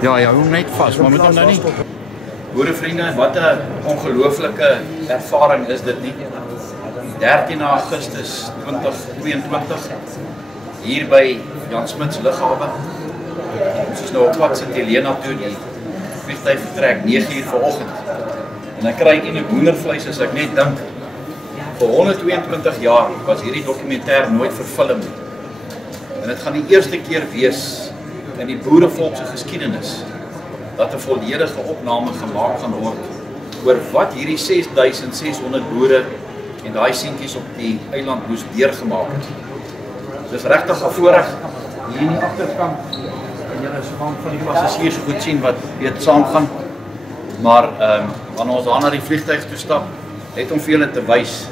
Ja, ja, hom net vas, maar moet hom nou nie. Boerevriende, wat 'n ongelooflike ervaring is dit nie. 13 Augustus 2022 hier by Jan Smuts Lughawe. Ons is nou op pad Sint Helena toe, die vliegtuig vertrek 9 uur vanoggend. En ek kry in 'n hoendervleis as ek net dink. Vir 122 jaar was hierdie dokumentêr nooit verfilm nie. En dit gaan die eerste keer wees in die boerevolk se geskiedenis dat 'n volledige opname gemaak gaan word oor wat hierdie 6600 boere en daai seentjies op die eiland moes deurgemaak het. Dis regtig 'n voorreg hier in die agterkant en julle van die passasiers so goed sien wat weet saamgaan. Maar wanneer ons daar na die vliegtuig toe stap, net om vir julle te wys,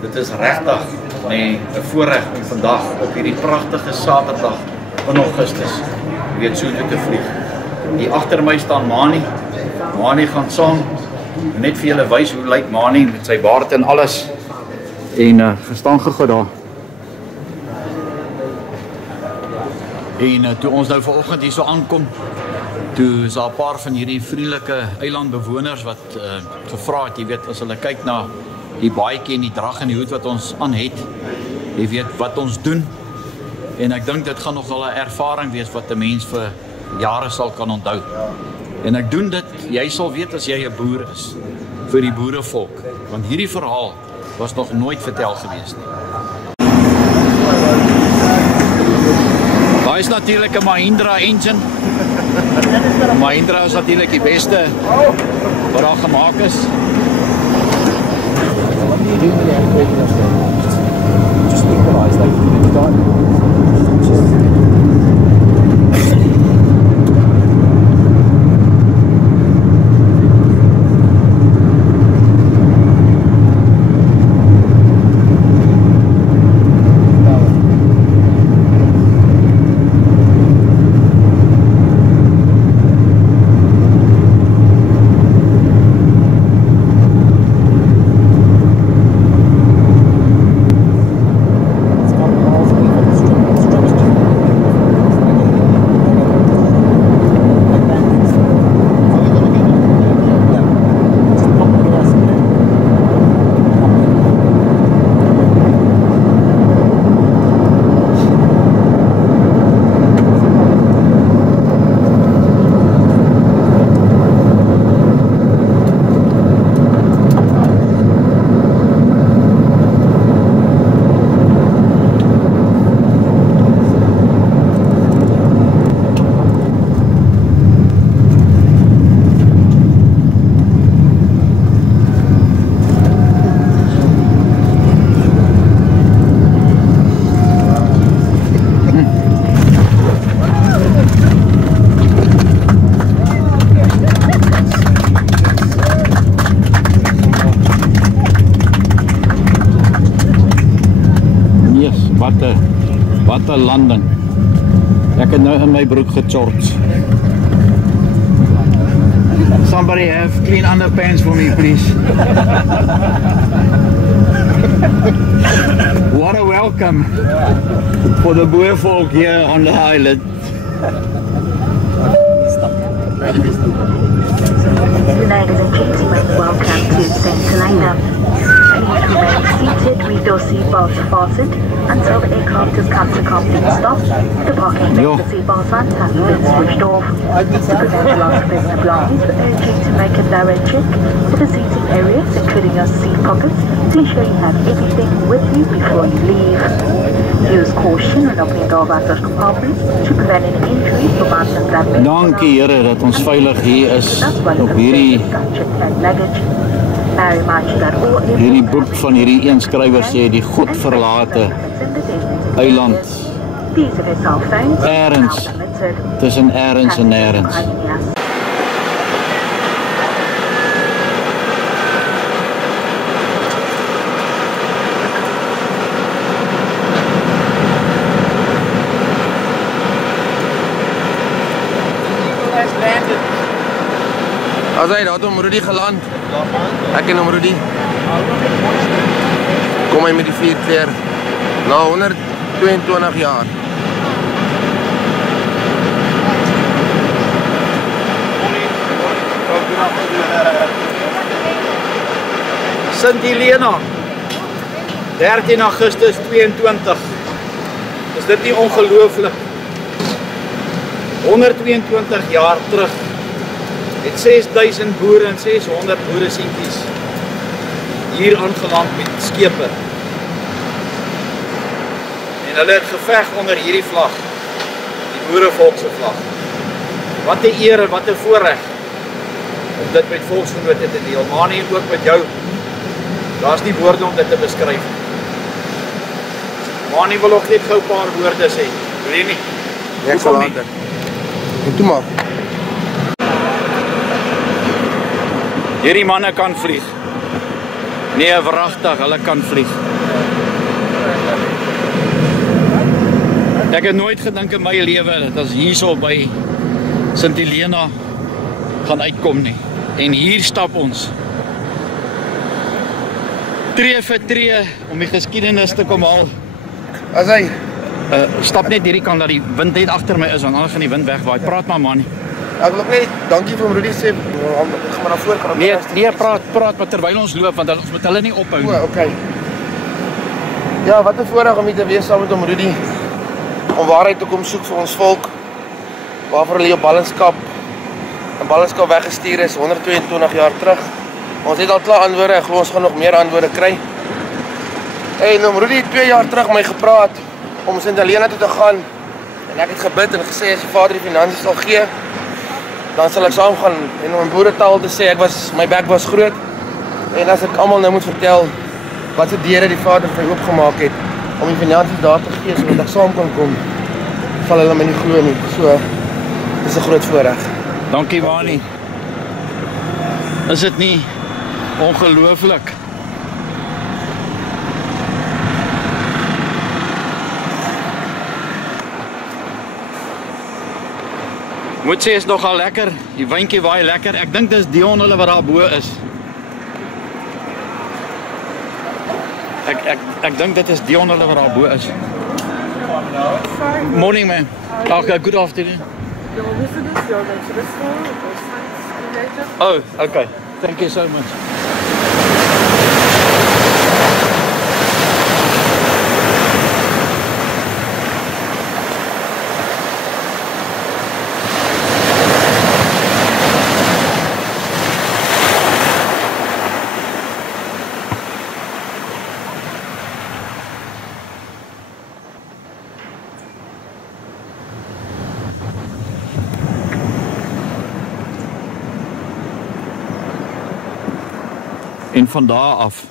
dit is regtig 'n voorreg om vandag op hierdie pragtige Saterdag in Augustus weet so toe te vlieg. Hier agter my staan Mani. Mani gaan saam. Net vir julle wys hoe lyk Mani met sy baard en alles. En gestaan gou daar. En toe ons nou vanoggend hier so aankom, toe is daar 'n paar van hierdie vriendelike eilandbewoners wat gevra het, jy weet, as hulle kyk na die baadjie en die drag en die hoed wat ons aan het, jy weet wat ons doen. En ek dink dit gaan nog wel 'n ervaring wees wat 'n mens vir jare sal kan onthou. En ek doen dit, jy sal weet as jy 'n boer is, vir die boerevolk, want hierdie verhaal was nog nooit vertel gewees nie. Daar is natuurlik 'n Mahindra engine. Mahindra is natuurlik die beste wat daar gemaak is. Just equalize like you've done. Wat 'n landing. Ek het nou in my broek gechorts. Somebody have clean underpants for me, please. What a welcome for the boervolk here on the island. Ladies and gentlemen, welcome to St. Helena. Please remain seated with your seatbelts fastened until the aircraft has come to complete stop. The parking brake and seatbelt signs have been switched off. To prevent loss of personal belongings, we urge you to make a thorough check of the seating areas, including your seat pockets, to ensure you have everything with you before you leave. Use caution when opening door buttons compartments to prevent any injuries from unplugging. Dankie Here dat ons veilig hier is op hierdie boek van hierdie een skrywer sê die godverlate eiland ergens tussen ergens en ergens. As hy daar om Rudy geland. Ek en om Rudy. Kom hy met die 4 keer na 122 jaar. Sint Helena, 13 Augustus 22. Is dit nie ongelooflik? 122 jaar terug het 6000 boere en 600 boeresientjies hier aangeland met skepe. En hulle het geveg onder hierdie vlag, die boerevolkse vlag. Wat 'n eer en wat 'n voorreg om dit met volksgenote te deel, maar nie ook met jou. Daar's nie woorde om dit te beskryf. Maar nie wil ook net gou 'n paar woorde sê. Wil jy nie? Ek sal later. En toe maar. Hierdie manne kan vlieg. Nee, wragtig, hulle kan vlieg. Ek het nooit gedink in my lewe dat as hierso by Sint Helena gaan uitkom nie. En hier stap ons. Tree vir tree om die geskiedenis te kom haal. As hy Stap net hierdie kant dat die wind net agter my is, want anders gaan die wind wegwaai. Praat maar man. ek wil ook net dankie vir Rudy sê. Ek gaan maar na voor gaan. Nee, praat maar terwyl ons loop, want ons moet hulle nie ophou nie. O, okay. Ja, wat 'n voorreg om hier te wees saam met hom Rudy. Om waarheid te kom soek vir ons volk. Waarvoor hulle op ballingskap weggestuur is 122 jaar terug. Ons het al klaar antwoorde, ek glo ons gaan nog meer antwoorde kry. En Rudy het 2 jaar terug my gepraat om Sint Helena toe te gaan. En ek het gebid en gesê as die Vader die finansies sal gee, dan sal ek saam gaan en om in boeretaal te sê my bek was groot. En as ek almal nou moet vertel wat se deure die Vader vir my oopgemaak het om die finansies daar te gee sodat ek saam kan kom, sal hulle my nie glo nie. So dis 'n groot voorreg. Dankie Wani. Is dit nie ongelooflik? Moet sê is nogal lekker. Die wyntjie waai lekker. Ek dink dis Dion hulle wat daar bo is. Ek dink dit is Dion hulle wat daar bo is. Morning man. Okay, good afternoon. Your visitors, you're going to the school, or science later. Oh, okay. Thank you so much. En van daar af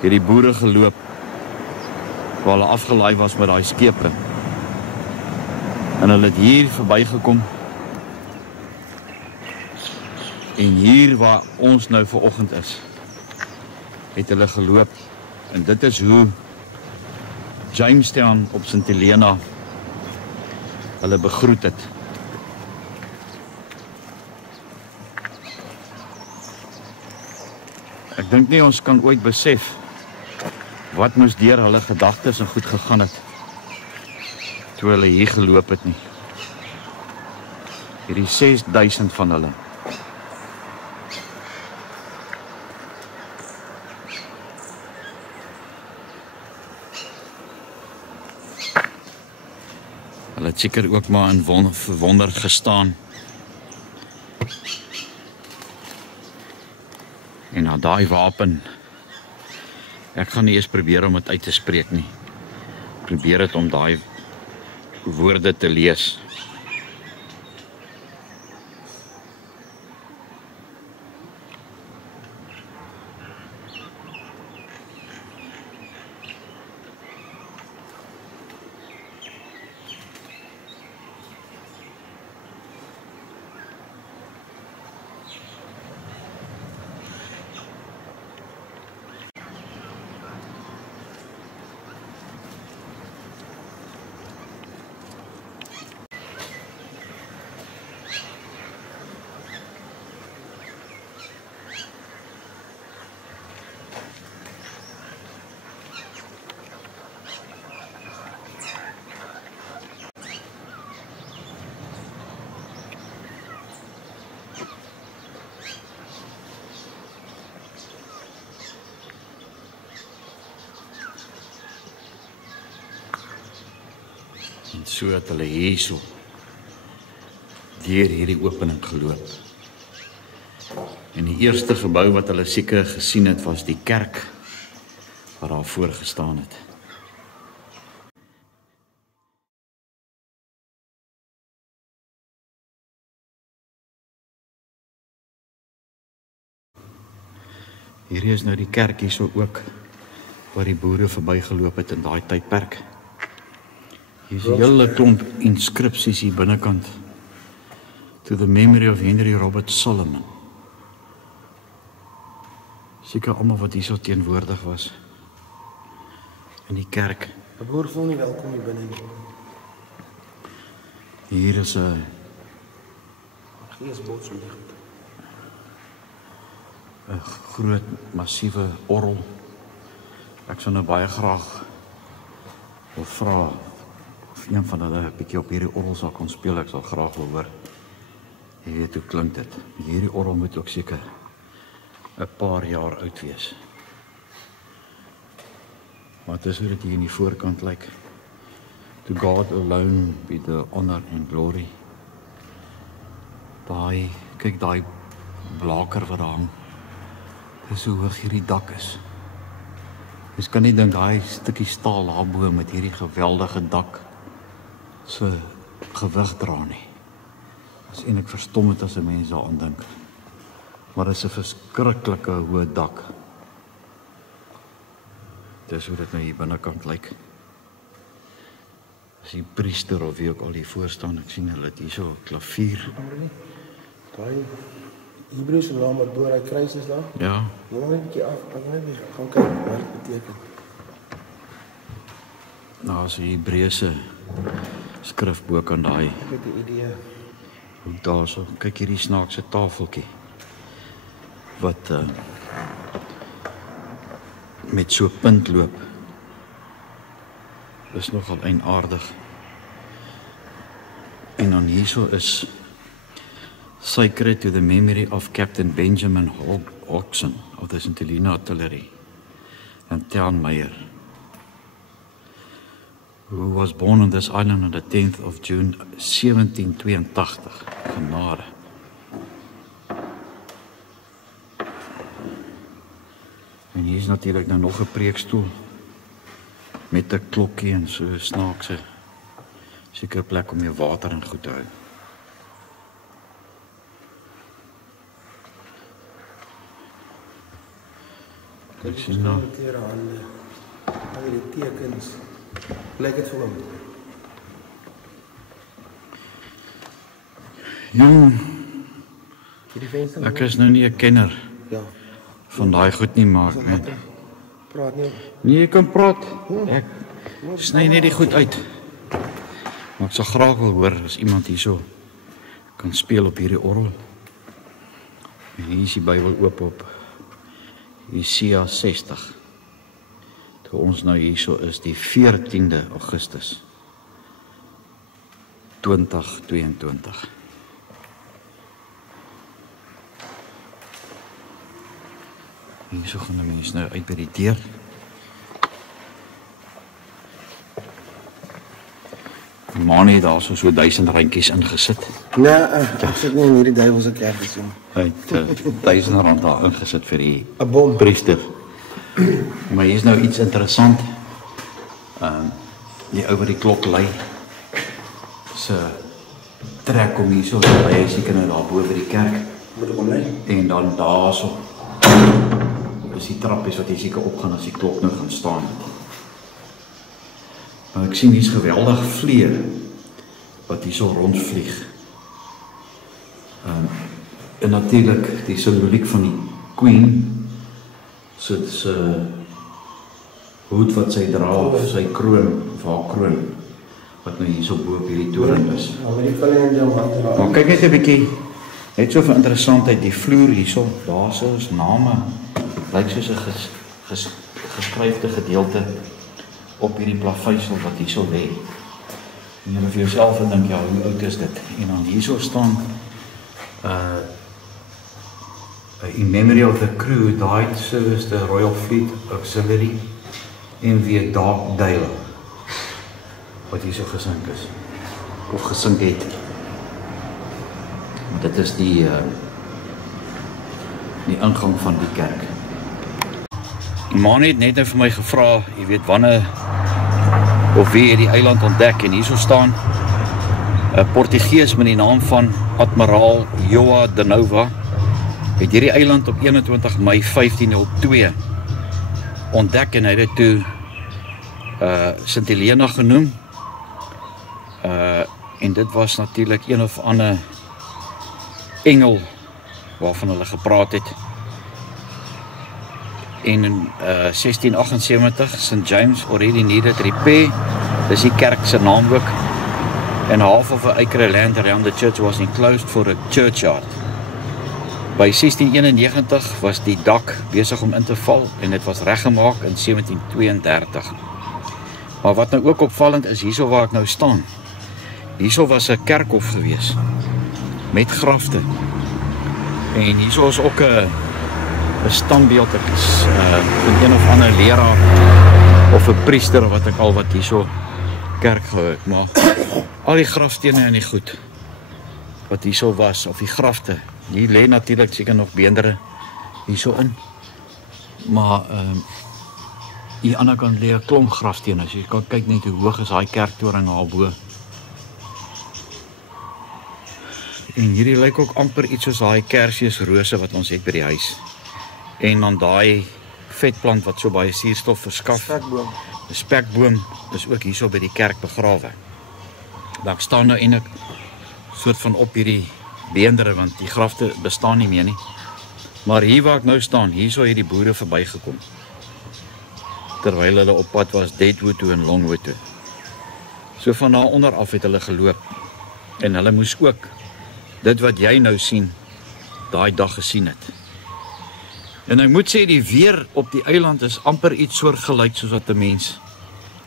het die boere geloop waar hulle afgelaai was met daai skepe. En hulle het hier verbygekom. En hier waar ons nou vanoggend is, het hulle geloop. En dit is hoe Jamestown op Sint Helena hulle begroet het. Ek dink nie ons kan ooit besef wat moes deur hulle gedagtes en goed gegaan het toe hulle hier geloop het nie. Hierdie 6000 van hulle. Hulle het seker ook maar in verwonder gestaan. En na daai wapen, ek gaan nie eens probeer om dit uit te spreek nie. Probeer dit om daai woorde te lees. En so het hulle hierso deur hierdie opening geloop. En die eerste gebou wat hulle seker gesien het, was die kerk wat daar voor gestaan het. Hierdie is nou die kerk hierso ook, waar die boere verbygeloop het in daai tydperk. Hier is 'n hele klomp inskripsies hier binnekant. To the memory of Henry Robert Solomon. Seker almal wat hierso teenwoordig was. In die kerk. 'n Boer voel nie welkom hier binne nie. Hier is 'n geesbots om dit. 'n groot, massiewe orgel. Ek sou nou baie graag wil vra of een van hulle 'n bietjie op hierdie orgel sal kon speel. Ek sal graag wil hoor. Jy weet hoe klink dit. Hierdie orgel moet ook seker 'n paar jaar oud wees. Maar dit is hoe dit hier in die voorkant lyk. To God alone be the honor and glory. Kyk daai blaker wat daar hang. Dis hoe hoog hierdie dak is. Jy kan nie dink daai stukkie staal daarbo met hierdie geweldige dak so gewig dra nie. As eintlik verstom het as 'n mens daaraan dink. Maar dit is 'n verskriklike hoë dak. Dis hoe dit nou hier binnekant lyk. As die priester of wie ook al hier voor staan, ek sien hulle het hier so 'n klavier. Daai Hebreëse naam wat bo daai kruis is daar. Ja. Jy moet net 'n bietjie af, ek net gaan kyk wat dit beteken. Nou, as die Hebreëse skrif bo kan daai. Ek het 'n idee. Daarso, kyk hierdie snaakse tafeltjie wat met so 'n punt loop. Dis nogal eienaardig. En dan hierso is Sacred to the memory of Captain Benjamin Hodgson of the St. Helena Artillery and Town Meyer, who was born on this island on the 10th of June 1782. Genade. En hier is natuurlijk nou nog 'n preekstoel met 'n klokkie en so 'n snaakse seker plek om jou water en goed te hou. Ek sien nou al die tekens. Lyk dit vir hom? Jong, Hierdie venster. ek is nou nie 'n kenner Ja. van daai goed nie, maar Praat nie. nee, jy kan praat. Ek sny net die goed uit. Maar ek sal graag wil hoor as iemand hierso kan speel op hierdie orgel. En hier is die Bybel oop op Jesaja 60. Toe ons nou hierso is die 14de Augustus 2022. Hierso gaan die mense nou uit by die deur. Die man het daar so 1000 randjies ingesit. Nee, ek sit nie in hierdie duiwelse kerk gesien. Hy het R1000 daar ingesit vir die 'n bom. priester. Maar hier is nou iets interessant. Die ou wat die klok lei se trek om hierso te lê, hy seker nou daar bo by die kerk. Moet ek hom lei? En dan daarso is die trappies wat jy seker opgaan as die klok nou gaan staan. Maar ek sien hier's geweldig vleuë wat hierso rondvlieg. En natuurlik die simboliek van die queen, se hoed wat sy dra, of sy kroon, of haar kroon, wat nou hierso bo op hierdie toring is. Ja, maar die vulling in jou hand raak. Maar kyk net 'n bietjie, net so vir interessantheid, die vloer hierso, daarso is name, lyk soos 'n geskryfde gedeelte op hierdie plaveisel wat hierso lê. En jy moet vir jouself dink, ja, hoe oud is dit? En dan hierso staan in memory of the crew who died service the Royal Fleet Auxiliary MV Darkdale. wat hier so gesink is, of gesink het. Dit is die ingang van die kerk. Man het net nou vir my gevra, jy weet wanneer of wie het die eiland ontdek, en hierso staan 'n Portugees met die naam van Admiraal João de Nova het hierdie eiland op 21 Mei 1502 ontdek, en hy het dit toe Sint Helena genoem, en dit was natuurlik een of ander engel waarvan hulle gepraat het. En in 1678 St. James already needed repair, dis die kerk se naam ook, and half of a acre of land around the church was enclosed for a churchyard. By 1691 was die dak besig om in te val, en dit was reggemaak in 1732. Maar wat nou ook opvallend is, hierso waar ek nou staan, hierso was 'n kerkhof gewees, met grafte, en hierso is ook 'n standbeeld, ek is van een of ander leraar, of 'n priester, wat ek al wat hierso kerk gehou het, maar al die grafstene en die goed, wat hierso was, of die grafte, hier lê natuurlik seker nog beendere hierso in, maar hier aan die ander kant lê 'n klomp grafstene, as jy kan kyk net hoe hoog is daai kerktoring daarbo. En hierdie lyk ook amper iets soos daai kersfeesrose wat ons het by die huis. En dan daai vetplant wat so baie suurstof verskaf. Spekboom. Die spekboom is ook hierso by die kerk begrawe. Maar ek staan nou eintlik soort van op hierdie beendere, want die grafte bestaan nie meer nie. Maar hier waar ek nou staan, hierso het die boere verbygekom, terwyl hulle op pad was Deadwood toe en Longwood toe. So van daar onder af het hulle geloop, en hulle moes ook dit wat jy nou sien, daai dag gesien het. En ek moet sê, die weer op die eiland is amper iets soortgelyk soos wat 'n mens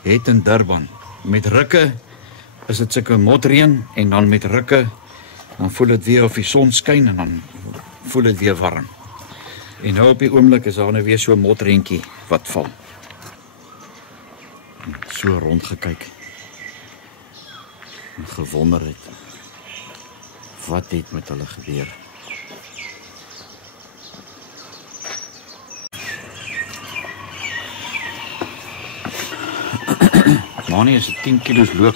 het in Durban. Met rukke is dit sulke motreën, en dan met rukke, dan voel dit weer of die son skyn, en dan voel dit weer warm. En nou op die oomblik is daar nou weer so 'n motreentjie wat val. En so rondgekyk, en gewonder het, wat het met hulle gebeur? Manie is 10 kilos loop.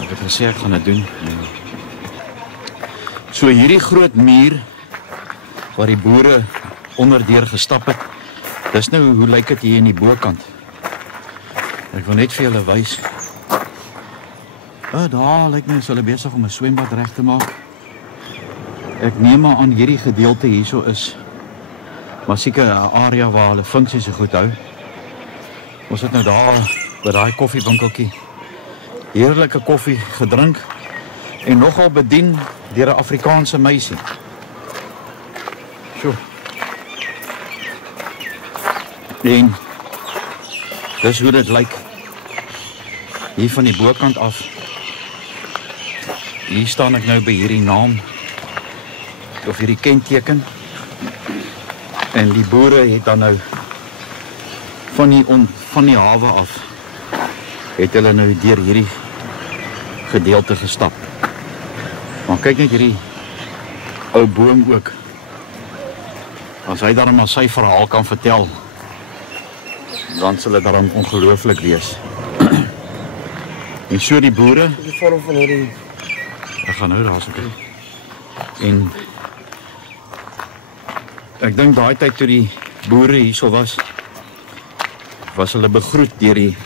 Ek het gesê ek gaan dit doen. So hierdie groot muur waar die boere onderdeur gestap het, dis nou hoe lyk dit hier in die bokant. Ek wil net vir julle wys. Daar lyk my as hulle besig om 'n swembad reg te maak. Ek neem maar aan hierdie gedeelte hierso is maar seker 'n area waar hulle funksies so goed hou. Ons het nou daar by daai koffiewinkeltjie heerlike koffie gedrink en nogal bedien deur 'n Afrikaanse meisie. So. En dis hoe dit lyk hier van die bokant af. Hier staan ek nou by hierdie naam of hierdie kenteken. En die boere het dan nou van die hawe af het hulle nou deur hierdie gedeelte gestap. Maar kyk net hierdie ou boom ook. As hy dan maar sy verhaal kan vertel, dan sal dit dan ongelooflik wees. En so die boere, Die vorm van hierdie ek gaan nou daar so kyk. En ek dink daai tyd toe die boere hierso was hulle begroet deur die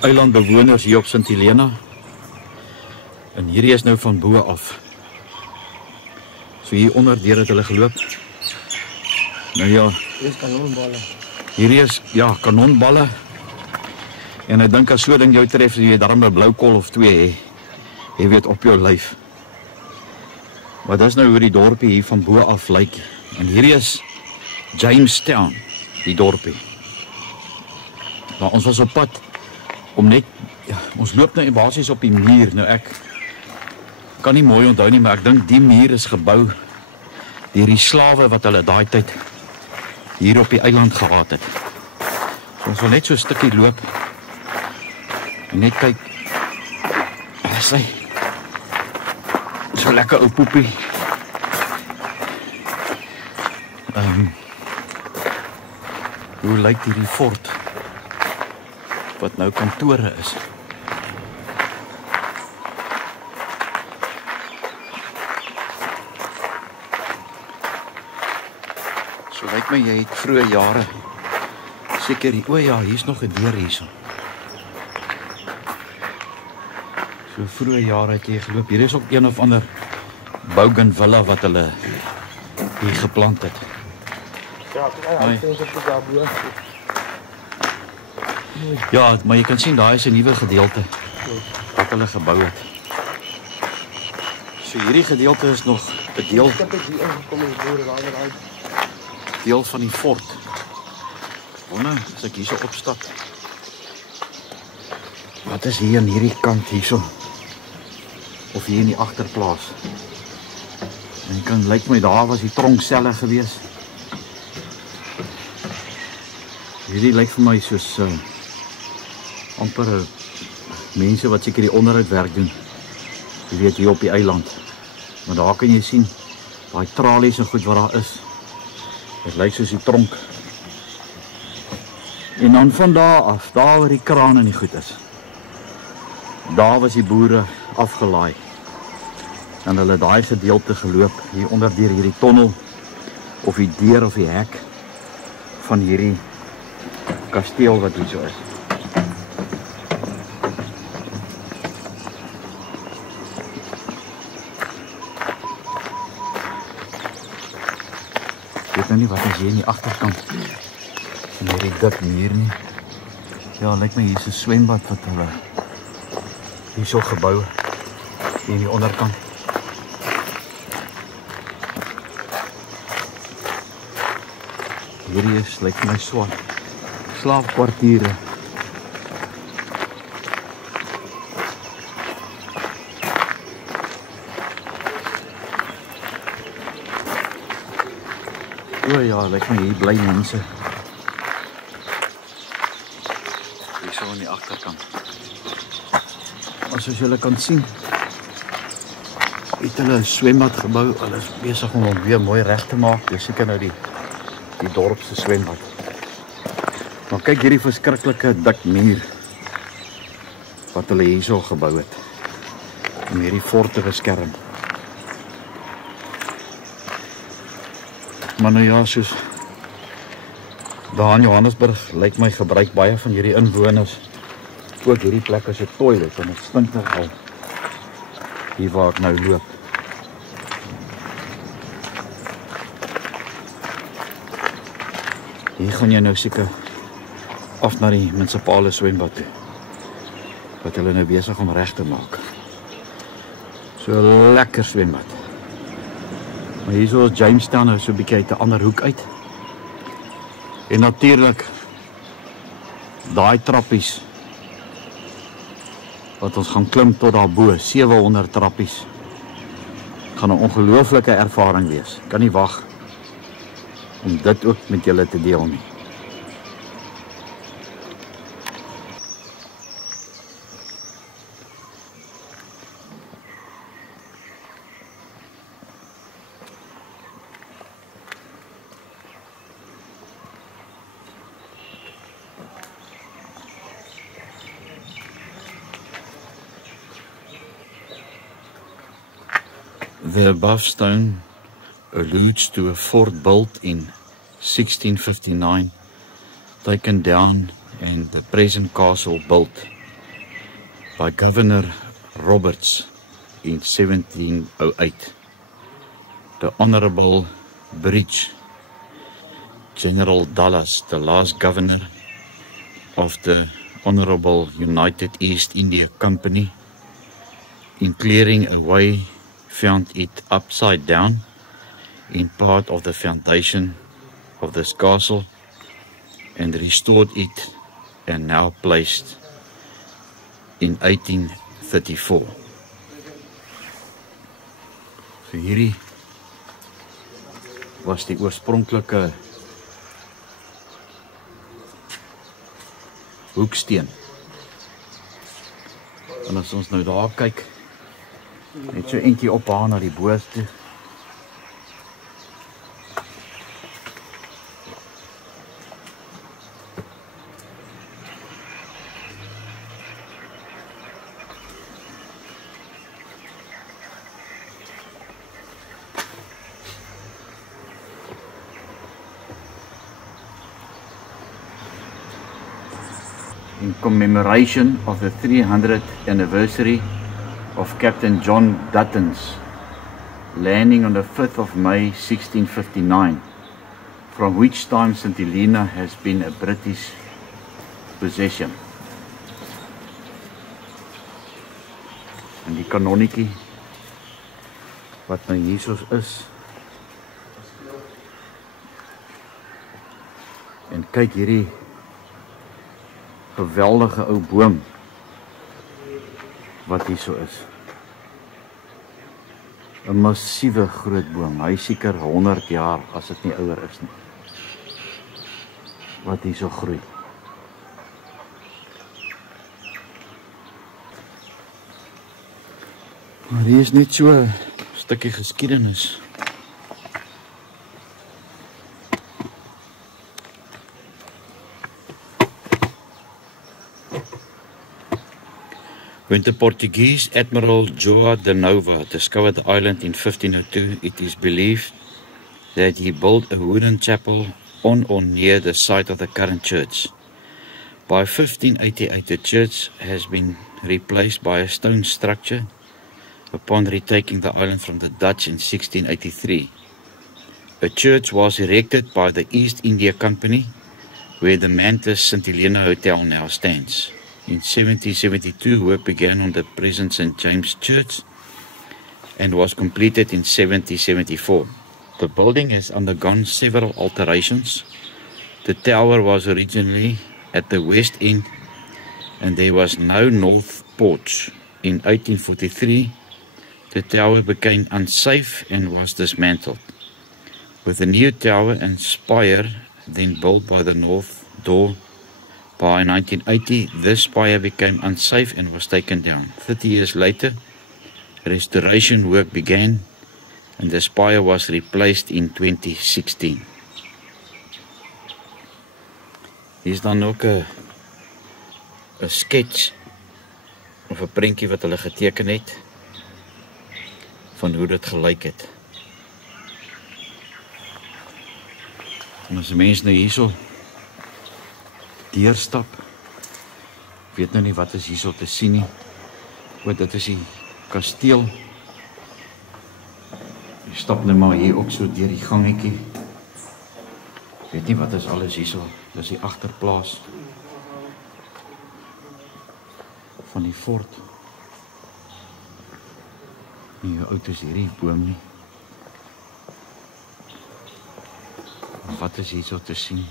eilandbewoners hier op Sint Helena. En hierdie is nou van bo af. So hier onder deur het hulle geloop. Nou ja, hier is kanonballe. hierdie is ja, kanonballe. En ek dink as so 'n ding jou tref, jy darm 'n blou kol of twee hê. Jy weet op jou lyf. Maar dis nou hoe die dorpie hier van bo af lyk. En hierdie is Jamestown, die dorpie. Maar ons was op pad om net, ja, ons loop nou basies op die muur. Nou ek kan nie mooi onthou nie, maar ek dink die muur is gebou deur die slawe wat hulle daai tyd hier op die eiland gehad het. So ons wil net so 'n stukkie loop en net kyk. Is hy so lekker ou poepie. Hoe lyk hierdie fort wat nou kantore is? So lyk my jy het vroeë jare seker die, o ja, hier's nog 'n deur hierso. So vroeë jare het jy geloop. Hier is ook een of ander bougainvillea wat hulle hier geplant het. Ja, Ja, maar jy kan sien daar is 'n nuwe gedeelte wat hulle gebou het. So hierdie gedeelte is nog 'n deel van die fort. Wonder as ek hierso opstap. Wat is hier aan hierdie kant hierso? Of hier in die agterplaas? En kan lyk my daar was die tronkselle gewees. Hierdie lyk vir my soos amper mense wat seker die onderhoudwerk doen. Jy weet hier op die eiland. Maar daar kan jy sien daai tralies en goed wat daar is. Dit lyk soos die tronk. En dan van daar af, daar waar die kraan en die goed is. Daar was die boere afgelaai. En hulle daai gedeelte geloop hier onder deur hierdie tonnel of die deur of die hek van hierdie kasteel wat hier so is. Ek weet nou nie wat is hier in die agterkant van hierdie dik muur nie. Ja, lyk my hier is 'n swembad wat hulle hier so gebou hier in die onderkant. Hierdie is lyk my swart slaapkwartiere. O ja, lyk my hier bly mense. Hier so aan die agterkant. As julle kan sien, het hulle 'n swembad gebou. Hulle is besig om hom weer mooi reg te maak. Dis seker nou die dorp se swembad. Maar kyk hierdie verskriklike dik muur wat hulle hierso gebou het om hierdie fort te beskerm. Maar nou ja, soos daar in Johannesburg lyk my gebruik baie van hierdie inwoners ook hierdie plek as 'n toilet en dit stink nogal hier waar ek nou loop. Hier gaan jy nou seker af na die munisipale swembad toe wat hulle nou besig om reg te maak. So 'n lekker swembad. Maar hierso is Jamestown nou so 'n bietjie uit 'n ander hoek uit. En natuurlik daai trappies wat ons gaan klim tot daarbo, 700 trappies. Gaan 'n ongelooflike ervaring wees. Kan nie wag om dit ook met julle te deel nie. The above stone alludes to a fort built in 1659, taken down, and the present castle built by Governor Roberts in 1708. The Honourable Bridge, General Dallas, the last governor of the Honourable United East India Company, in clearing away, found it upside down in part of the foundation of this castle and restored it, and now placed in 1834. So hierdie was die oorspronklike hoeksteen. En as ons nou daar kyk, net so eentjie op haar na die boord toe. In commemoration of the 300th anniversary of Captain John Dutton's landing on the 5th of May 1659, from which time St. Helena has been a British possession. En die kanonnetjie wat nou hierso is. En kyk hierdie geweldige ou boom wat hier so is. 'n Massiewe groot boom. Hy seker 100 jaar as dit nie ouer is nie. Wat hier so groei. Maar hier is net so 'n stukkie geskiedenis. When the Portuguese Admiral João de Nova discovered the island in 1502, it is believed that he built a wooden chapel on or near the site of the current church. By 1588, the church has been replaced by a stone structure upon retaking the island from the Dutch in 1683. A church was erected by the East India Company, where the Mantis St. Helena Hotel now stands. In 1772, work began on the present St. James Church and was completed in 1774. The building has undergone several alterations. The tower was originally at the west end and there was no north porch. In 1843, the tower became unsafe and was dismantled. With the new tower and spire then built by the north door, by 1980, this spire became unsafe and was taken down. 30 years later, restoration work began and the spire was replaced in 2016. Hier is dan ook 'n sketch of 'n prentjie wat hulle geteken het van hoe dit gelyk het. En as 'n mens nou hierso deurstap, ek weet nou nie wat is hierso te sien nie. Want dit is die kasteel. Jy stap nou maar hier ook so deur die gangetjie. Ek weet nie wat is alles hierso. Dis die agterplaas van die fort. Nie hoe oud is hierdie boom nie. Wat is hierso te sien?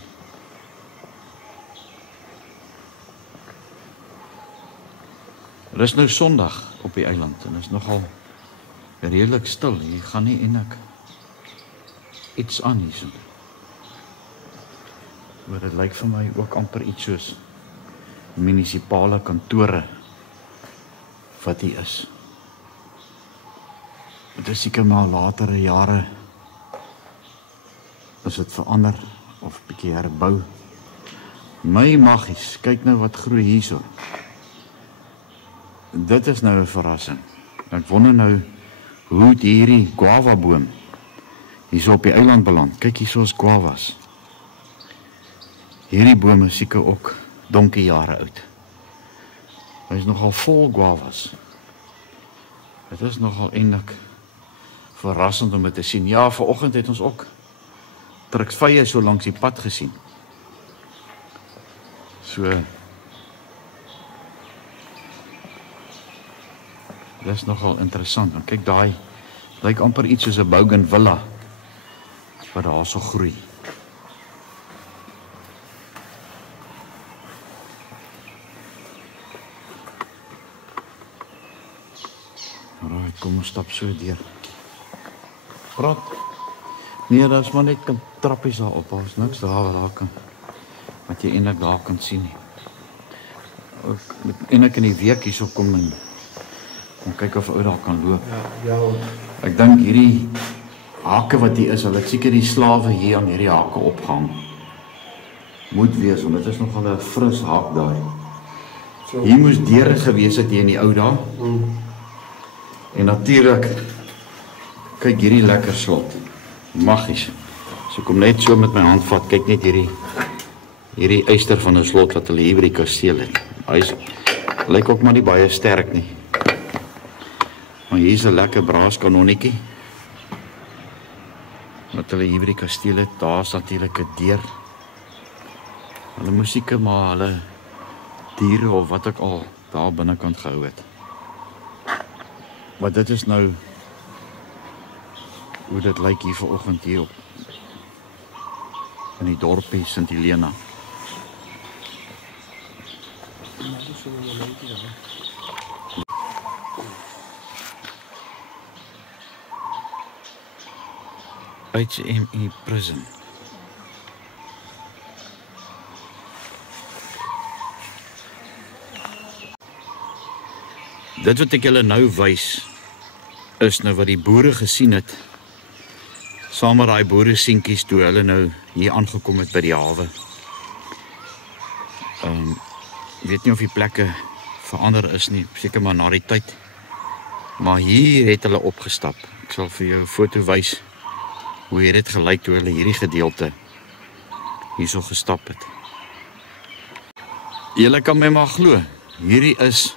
Er is nou Sondag op die eiland en is nogal redelik stil. Hier gaan nie eintlik iets aan hierso. Maar dit lyk vir my ook amper iets soos munisipale kantore wat hier is. Dit is seker maar latere jare as dit verander of bietjie herbou. My magies, kyk nou wat groei hierso. Dit is nou 'n verrassing. Ek wonder nou hoe hierdie guava boom hierso op die eiland beland. Kyk hierso is guavas. Hierdie boom is seker ook donkie jare oud. Hy is nogal vol guavas. Dit is nogal eintlik verrassend om dit te sien. Ja, vanoggend het ons ook truksvye so langs die pad gesien. So dit is nogal interessant. En kyk daai, lyk amper iets soos 'n bougainvillea wat daar so groei. Alright, kom ons stap so deur. Praat. Nee, daar is maar net trappies daar op. Daar is niks daar wat jy eintlik daar kan sien nie. Eintlik in die week hierso kom en kyk of ou daar kan loop. Ja. Ek dink hierdie hake wat hier is, hulle het seker die slawe hier aan hierdie hake opgehang. Moet wees, want dit is nogal 'n fris haak daai. Hier moes deure gewees het hier in die ou dae. En natuurlik, kyk hierdie lekker slot. Magies. So kom net so met my hand vat, kyk net hierdie eyster van 'n slot wat hulle hier by die kasteel het. Hy lyk ook maar nie baie sterk nie. Maar hier is 'n lekker braaskanonnetjie. Wat hulle hier by die kasteel het, daar is natuurlik 'n deur. Hulle moes seker maar hulle diere of wat ek al daar binnekant gehou het. Maar dit is nou hoe dit lyk hier vanoggend hier op in die dorpie Sint Helena. HME Prison. Dit wat ek julle nou wys, is nou wat die boere gesien het, saam met daai boere seentjies toe hulle nou hier aangekom het by die hawe. Weet nie of die plekke verander is nie, seker maar na die tyd. Maar hier het hulle opgestap. Ek sal vir jou 'n foto wys hoe het dit gelyk toe hulle hierdie gedeelte hierso gestap het. Julle kan my maar glo, hierdie is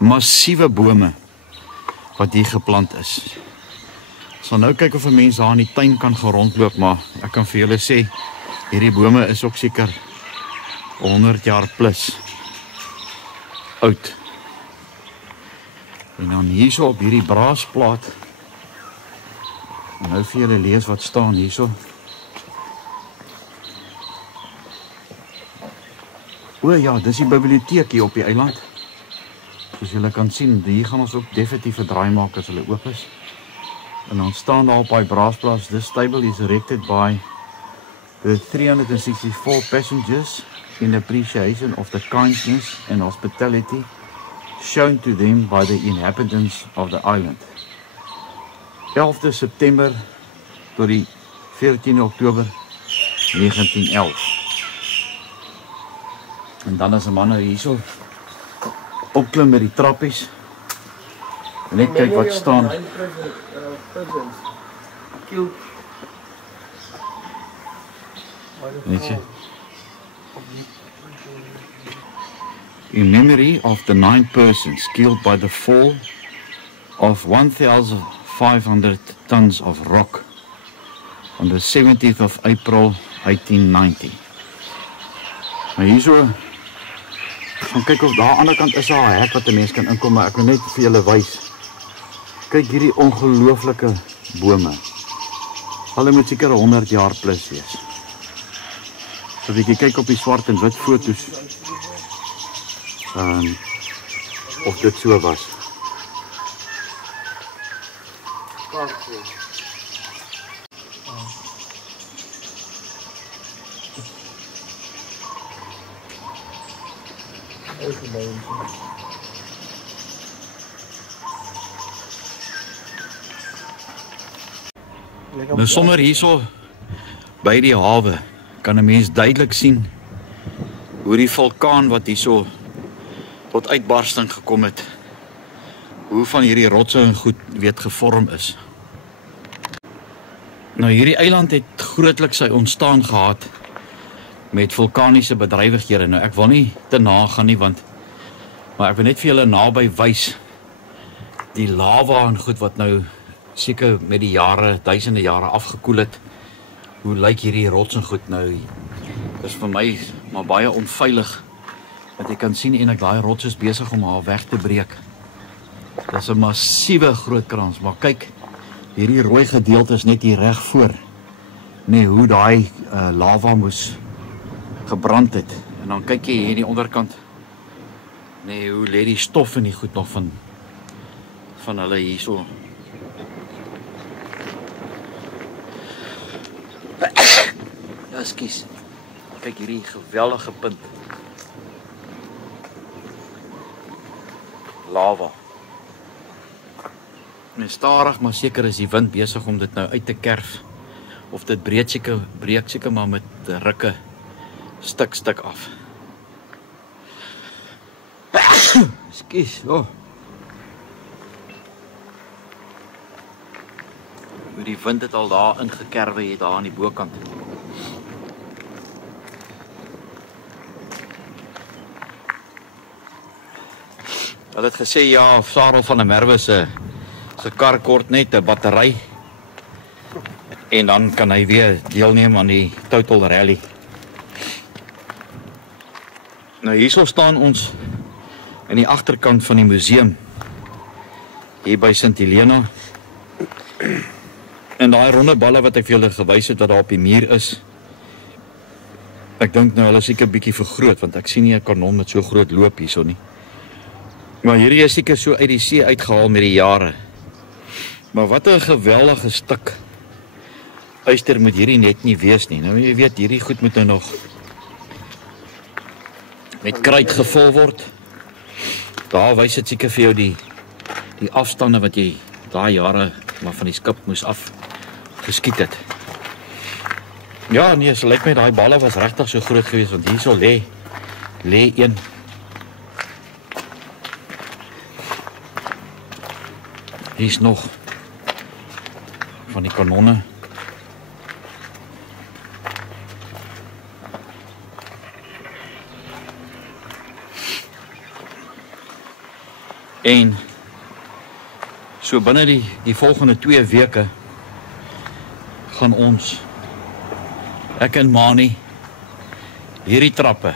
massiewe bome wat hier geplant is. Ek sal nou kyk of 'n mens daar in die tuin kan rondloop, maar ek kan vir julle sê, hierdie bome is ook seker 100 jaar plus oud. En dan hierso op hierdie braasplaat, nou vir julle lees wat staan hierso. O ja, dis die biblioteek hier op die eiland. Soos julle kan sien, hier gaan ons ook definitief 'n draai maak as hulle oop is. En dan staan daar op die braasplaas, this stable is erected by the 364 passengers in appreciation of the kindness and hospitality shown to them by the inhabitants of the island. 11 September tot die 14 Oktober 1911. En dan is 'n man nou hierso opklim met die trappies. En net kyk wat staan. Weet jy? In memory of the 9 persons killed by the fall of 1,500 tons of rock on the 17th of April 1890. Maar hierso, gaan kyk of daar aan die ander kant is daar 'n hek wat 'n mens kan inkom, maar ek wil net vir julle wys. Kyk hierdie ongelooflike bome. Hulle moet seker 100 jaar plus wees. So as ek kyk op die swart en wit foto's, of dit so was. Nou sommer hierso by die hawe kan 'n mens duidelik sien hoe die vulkaan wat hierso tot uitbarsting gekom het, hoe van hierdie rotse en goed weet gevorm is. Nou hierdie eiland het grootliks sy ontstaan gehad met vulkaniese bedrywighede. Nou ek wil nie te na gaan nie, maar ek wil net vir julle naby wys die lava en goed wat nou seker met die jare, duisende jare afgekoel het. Hoe lyk hierdie rots en goed nou? Dis vir my maar baie onveilig. Want jy kan sien eintlik daai rots is besig om haar weg te breek. Dis 'n massiewe groot krans, maar kyk, hierdie rooi gedeelte is net hier reg voor. Nee, hoe daai lava moes gebrand het. En dan kyk jy hier aan die onderkant. Nee, hoe lê die stof in die goed nog van hulle hierso. Ja, skus. Kyk hierdie geweldige punt. lava. En stadig maar seker is die wind besig om dit nou uit te kerf. Of dit breek seker maar met rukke stuk af. Ekskuus, oh. Hoe die wind het al daar ingekerwe het daar aan die bokant. Hulle het gesê ja, Sarel van der Merwe se kar kort net 'n battery. En dan kan hy weer deelneem aan die Total Rally. Nou hierso staan ons in die agterkant van die museum. Hier by Sint Helena. En daai ronde balle wat ek vir julle gewys het wat daar op die muur is. Ek dink nou hulle is seker bietjie vergroot want ek sien nie 'n kanon met so groot loop hierso nie. Maar hierdie is seker so uit die see uitgehaal met die jare. Maar wat 'n geweldige stuk yster moet hierdie net nie wees nie. Nou jy weet hierdie goed moet nou nog met kruit gevul word. Daar wys dit seker vir jou die afstande wat jy daai jare maar van die skip moes af geskiet het. Ja, nee, so lyk my daai balle was regtig so groot geweest want hierso lê een. Hier's nog van die kanonne. En so binne die volgende 2 weke gaan ons, ek en Mani, hierdie trappe,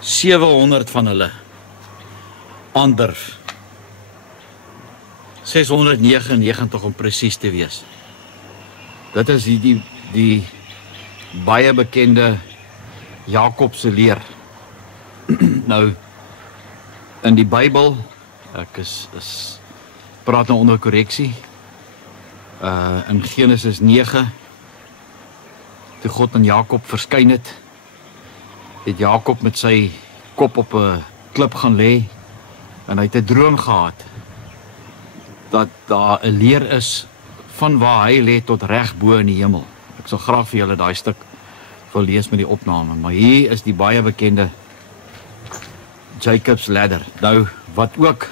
700 van hulle, aandurf. 699 om presies te wees. Dit is die baie bekende Jakob se leer. Nou, in die Bybel, ek praat nou onder korreksie, in Genesis 9, toe God aan Jakob verskyn het Jakob met sy kop op 'n klip gaan lê, en hy het 'n droom gehad, dat daar 'n leer is, van waar hy lê tot reg bo in die hemel. Ek sal graag vir julle daai stuk wil lees met die opname, maar hier is die baie bekende Jacob's Ladder. Nou, wat ook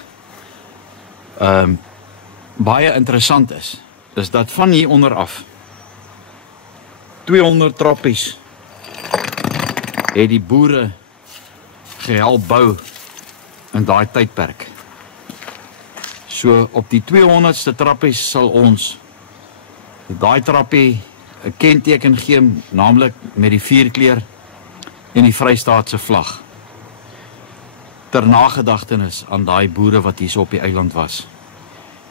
baie interessant is dat van hier onder af 200 trappies het die boere gehelp bou in daai tydperk. So op die 200ste trappies sal ons daai trappie 'n kenteken gee, naamlik met die 4-kleur en die Vrystaatse vlag, ter nagedagtenis aan daai boere wat hier so op die eiland was.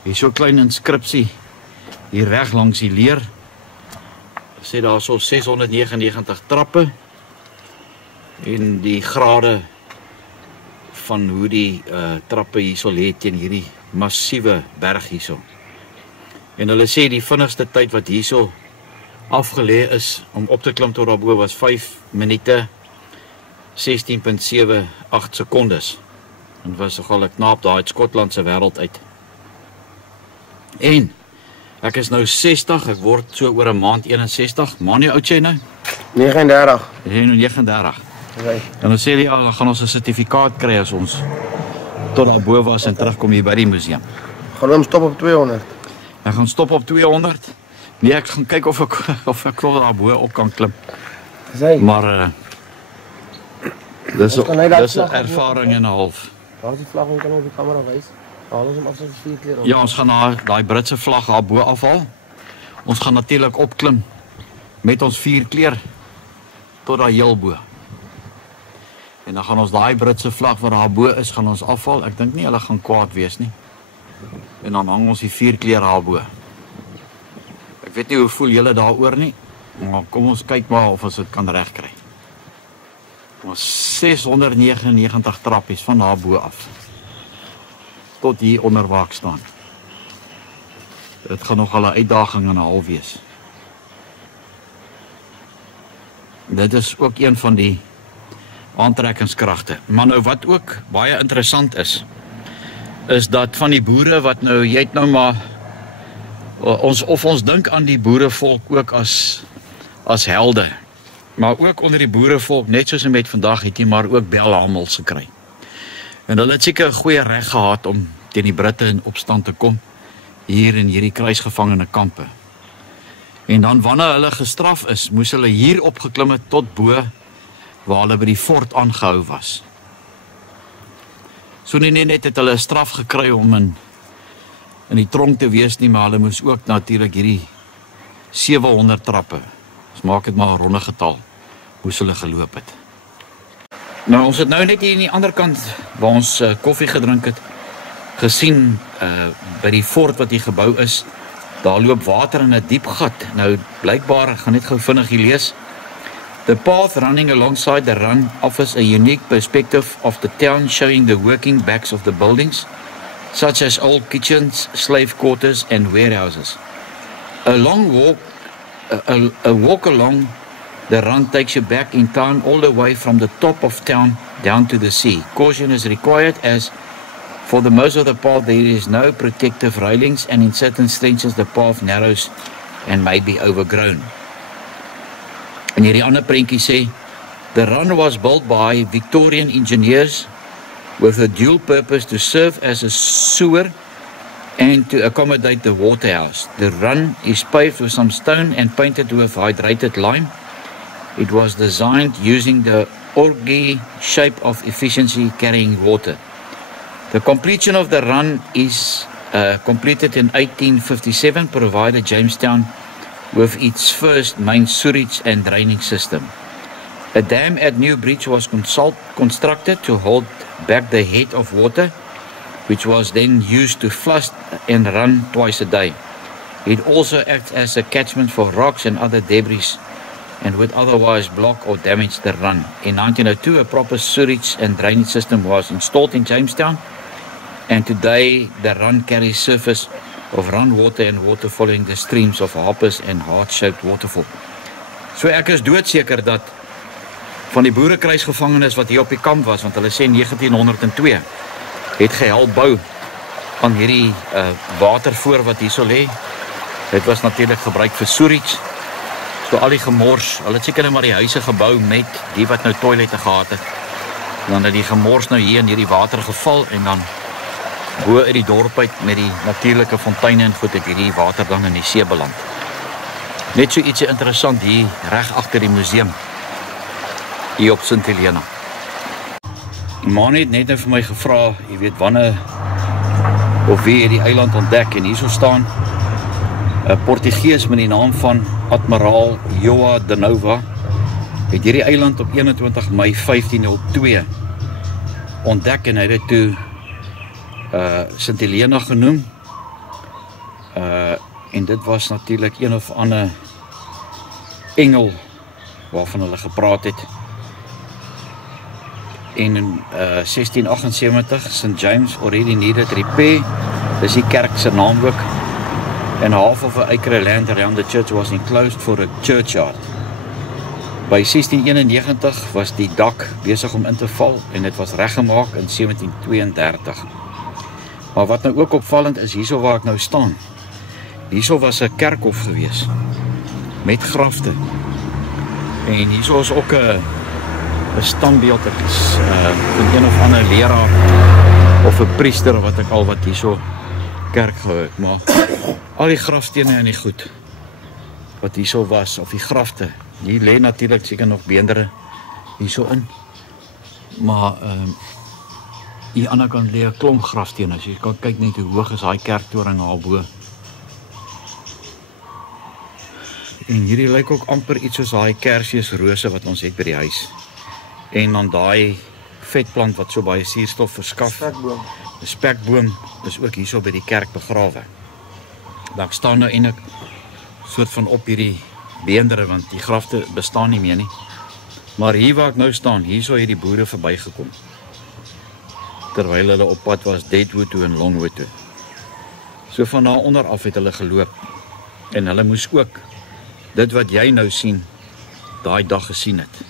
Hier so 'n klein inskripsie hier reg langs die leer. Sê daar so 699 trappe en die grade van hoe die trappe hier so lê teen hierdie massiewe berg hierso. En hulle sê die vinnigste tyd wat hierso afgelê is om op te klim tot daarbo was 5 minute 16.78 sekondes. En was nogal 'n knaap daar uit Skotland se wêreld uit. En ek is nou 60, ek word so oor 'n maand 61. Man, hoe oud jy nou? 39. Jy is nou 39. Okay. En dan sê hulle, ja, dan gaan ons 'n sertifikaat kry as ons tot daarbo was en terugkom hier by die museum. Gaan ons stop op 200? Ek gaan stop op 200. Nee, ek gaan kyk of ek nog daarbo op kan klim. Maar dis 'n ervaring en 'n half. Waar is die vlag, kan op die kamera wys? Haal ons hom af sy 4-kleur. Ja, ons gaan daai Britse vlag daarbo afhaal. Ons gaan natuurlik opklim met ons 4-kleur tot daar heel bo. En dan gaan ons daai Britse vlag wat daarbo is, gaan ons afhaal. Ek dink nie hulle gaan kwaad wees nie. En dan hang ons die 4-kleur daarbo. Ek weet nie hoe voel julle daaroor nie, maar kom ons kyk maar of ons dit kan regkry. Ons 699 trappies van daarbo af tot hier onder waar ek staan. Dit gaan nog al 'n uitdaging en 'n half wees. Dit is ook een van die aantrekkingskragte. Maar nou wat ook baie interessant is dat van die boere wat nou, jy het nou maar, ons dink aan die boerevolk ook as helde, maar ook onder die boerevolk, net soos met vandag, het jy maar ook belhamels gekry. En hulle het seker 'n goeie reg gehad om teen die Britte in opstand te kom, hier in hierdie kruisgevangene kampe. En dan wanneer hulle gestraf is, moes hulle hier opgeklim het tot bo, waar hulle by die fort aangehou was. So nie net het hulle 'n straf gekry om in die tronk te wees nie, maar hulle moes ook natuurlik hierdie 700 trappe, dus maak het maar 'n ronde getal, moes hulle geloop het. Nou, ons het nou net hier aan die ander kant, waar ons koffie gedrink het, gesien by die fort wat hier gebou is, daar loop water in 'n diep gat. Nou, blykbaar, ek gaan net gou vinnig hier lees. The path running alongside the run offers a unique perspective of the town, showing the working backs of the buildings, such as old kitchens, slave quarters and warehouses. A walk along the run takes you back in time all the way from the top of town down to the sea. Caution is required as for the most of the path there is no protective railings, and in certain stretches the path narrows and may be overgrown. En hierdie ander prentjie sê, the run was built by Victorian engineers with a dual purpose to serve as a sewer and to accommodate the waterhouse. The run is paved with some stone and painted with hydrated lime. It was designed using the orgy shape of efficiency carrying water. The completion of the run is completed in 1857, provided Jamestown with its first main sewage and draining system. A dam at New Bridge was constructed to hold back the head of water, which was then used to flush and run twice a day. It also acts as a catchment for rocks and other debris and would otherwise block or damage the run. In 1902, a proper sewage and drainage system was installed in Jamestown, and today the run carries surface of run water and water following the streams of Harpers and heart-shaped waterfall. So ek is doodseker dat van die boerekruisgevangenes wat hier op die kamp was, want hulle sê 1902, het gehelp bou aan hierdie watervoor wat hier so lê. Dit was natuurlik gebruik vir sewage. So al die gemors, hulle het seker maar die huise gebou met die wat nou toilette gehad het. Dan het die gemors nou hier in hierdie water geval en dan bo uit die dorp uit met die natuurlike fonteine en goed het hierdie water dan in die see beland. Net so ietsie interessant hier reg agter die museum hier op St. Helena. Man het net nou vir my gevra, jy weet wanneer of wie het die eiland ontdek, en hierso staan 'n Portugees met die naam van Admiraal João de Nova het hierdie eiland op 21 Mei 1502 ontdek en hy het dit toe St. Helena genoem. En dit was natuurlik een of ander engel waarvan hulle gepraat het. En in 1678 St. James already needed repair, dis die kerk se naam ook, and half of an acre of land around the church was enclosed for a churchyard. By 1691 was die dak besig om in te val en dit was reggemaak in 1732. Maar wat nou ook opvallend is, hierso waar ek nou staan, hierso was 'n kerkhof gewees met grafte. En hierso is ook 'n standbeeld, ek is van een of ander leraar of 'n priester wat ek al wat hierso kerk gehou het, maar al die grafstene en die goed wat hierso was, of die grafte, hier lê natuurlik seker nog beendere hierso in, maar hier aan die ander kant lê 'n klomp grafstene, as jy kan kyk net hoe hoog is daai kerktoring daarbo. En hierdie lyk ook amper iets soos daai kersfeesrose wat ons het by die huis. En dan daai vetplant wat so baie suurstof verskaf. Spekboom. Die spekboom is ook hierso by die kerk begrawe. Daar staan nou eintlik soort van op hierdie beendere, want die grafte bestaan nie meer nie. Maar hier waar ek nou staan, hierso het die boere verbygekom, terwyl hulle op pad was Deadwood toe en Longwood toe. So van daar onder af het hulle geloop, en hulle moes ook dit wat jy nou sien, daai dag gesien het.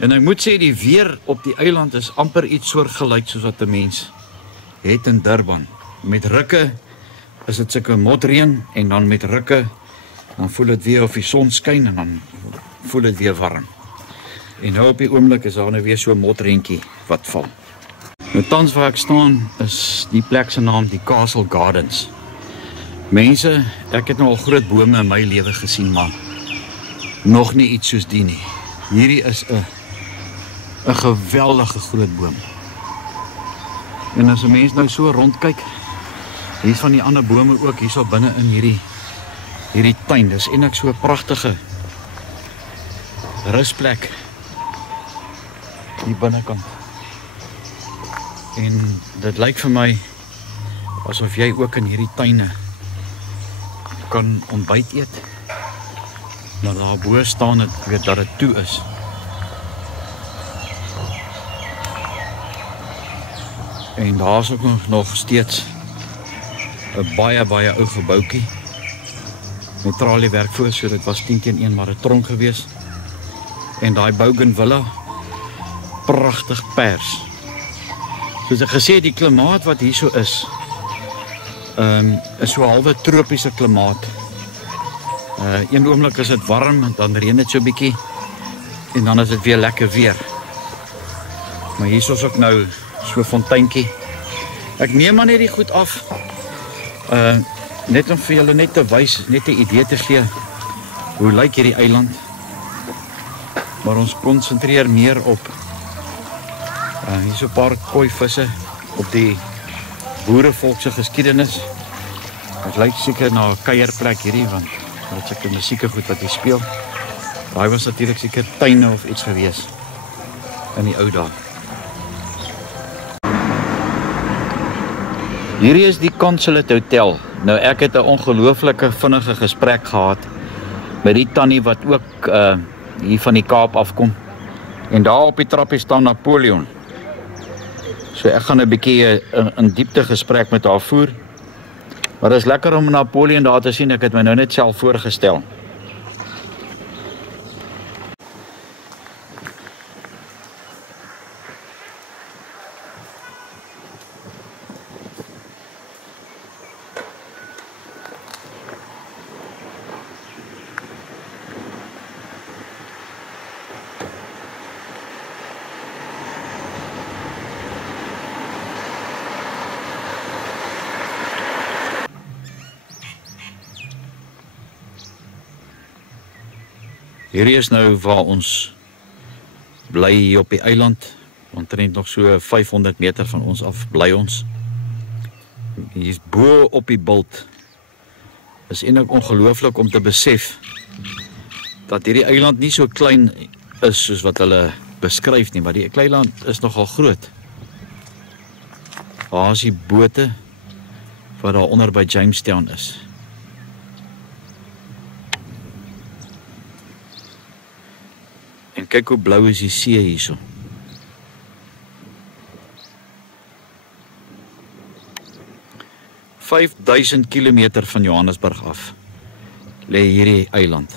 En ek moet sê die weer op die eiland is amper iets soortgelyk soos wat 'n mens het in Durban. Met rukke is dit sulke motreën en dan met rukke dan voel dit weer of die son skyn en dan voel dit weer warm. En nou op die oomblik is daar nou weer so 'n motreentjie wat val. Nou tans waar ek staan is die plek se naam die Castle Gardens. Mense, ek het nou al groot bome in my lewe gesien, maar nog nie iets soos die nie. Hierdie is 'n geweldige groot boom. En as 'n mens nou so rondkyk, hier is van die ander bome ook hierso binne in hierdie tuin. Dis eintlik so 'n pragtige rusplek hier binnekant. En dit lyk vir my asof jy ook in hierdie tuine kan ontbyt eet. Maar daar bo staan dit weet dat dit toe is. En daar is ook nog steeds 'n baie ou gebouetjie met traliewerk voor, so dit was 10-1 maar 'n tronk gewees. En daai bougainvillea pragtig pers. Soos ek gesê het, die klimaat wat hierso is so 'n halwe tropiese klimaat. Een oomblik is dit warm en dan reën dit so 'n bietjie en dan is dit weer lekker weer. Maar hier is ook nou so 'n fonteintjie. Ek neem maar net die goed af. Net om vir julle net te wys, net 'n idee te gee hoe lyk hierdie eiland. Maar ons konsentreer meer op hier so 'n paar kooivisse op die boerevolk se geskiedenis. Dit lyk seker na 'n kuierplek hierdie want dit is seker musieke goed wat hier speel. Daai was natuurlik seker tuine of iets gewees in die ou dae. Hierdie is die Consulate Hotel. Nou ek het 'n ongelooflike vinnige gesprek gehad met die tannie wat ook hier van die Kaap afkom. En daar op die trappie staan Napoleon. So ek gaan 'n bietjie 'n diepte gesprek met haar voer. Maar dit is lekker om Napoleon daar te sien. Ek het my nou net self voorgestel. Hierdie is nou waar ons bly hier op die eiland, omtrent nog so 500 meter van ons af bly ons. Hier is bo op die bult. Is eintlik ongelooflik om te besef dat hierdie eiland nie so klein is soos wat hulle beskryf nie, maar die eiland is nogal groot. Daar is die bote wat daar onder by Jamestown is. En kyk hoe blou is die see hierso. " 5000 kilometer van Johannesburg af lê hierdie eiland.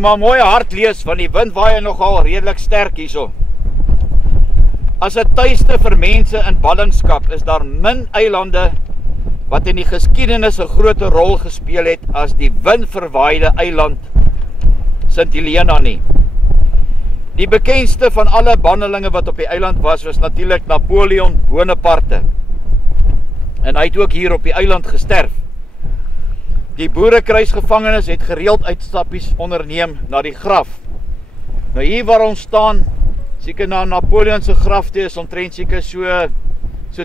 Nou maar mooi hard lees, want die wind waai nogal redelik sterk hierso. As 'n tuiste vir mense in ballingskap is daar min eilande wat in die geskiedenis 'n groot rol gespeel het as die windverwaaide eiland Sint Helena nie. Die bekendste van alle bannelinge wat op die eiland was natuurlik Napoleon Bonaparte. En hy het ook hier op die eiland gesterf. Die boerekruisgevangenes het gereeld uitstappies onderneem na die graf. Nou hier waar ons staan, seker na Napoleon se graf toe is omtrent seker so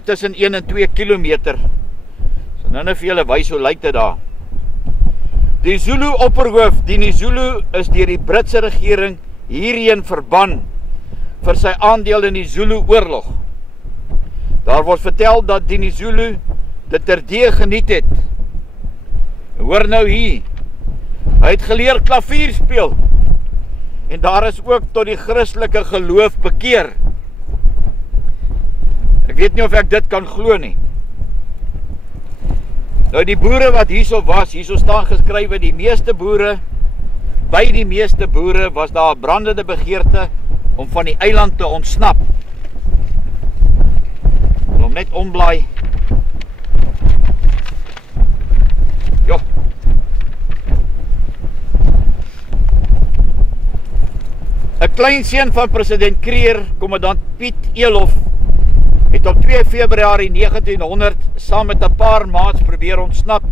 tussen 1 en 2 kilometer. So nou net vir julle wys hoe lyk dit daar. Die Zulu opperhoof, Dini Zulu, is deur die Britse regering hierheen verban vir sy aandeel in die Zulu oorlog. Daar word vertel dat Dini Zulu dit terdee geniet het. Hoor nou hier, hy het geleer klavier speel en daar is ook tot die Christelike geloof bekeer. Ek weet nie of ek dit kan glo nie. Nou die boere wat hierso was, hierso staan geskrywe, by die meeste boere was daar 'n brandende begeerte om van die eiland te ontsnap. En om net omblaai. Jo. Een kleinseun van president Kreer, kommandant Piet Elof, het op 2 Februarie 1900 saam met 'n paar maats probeer ontsnap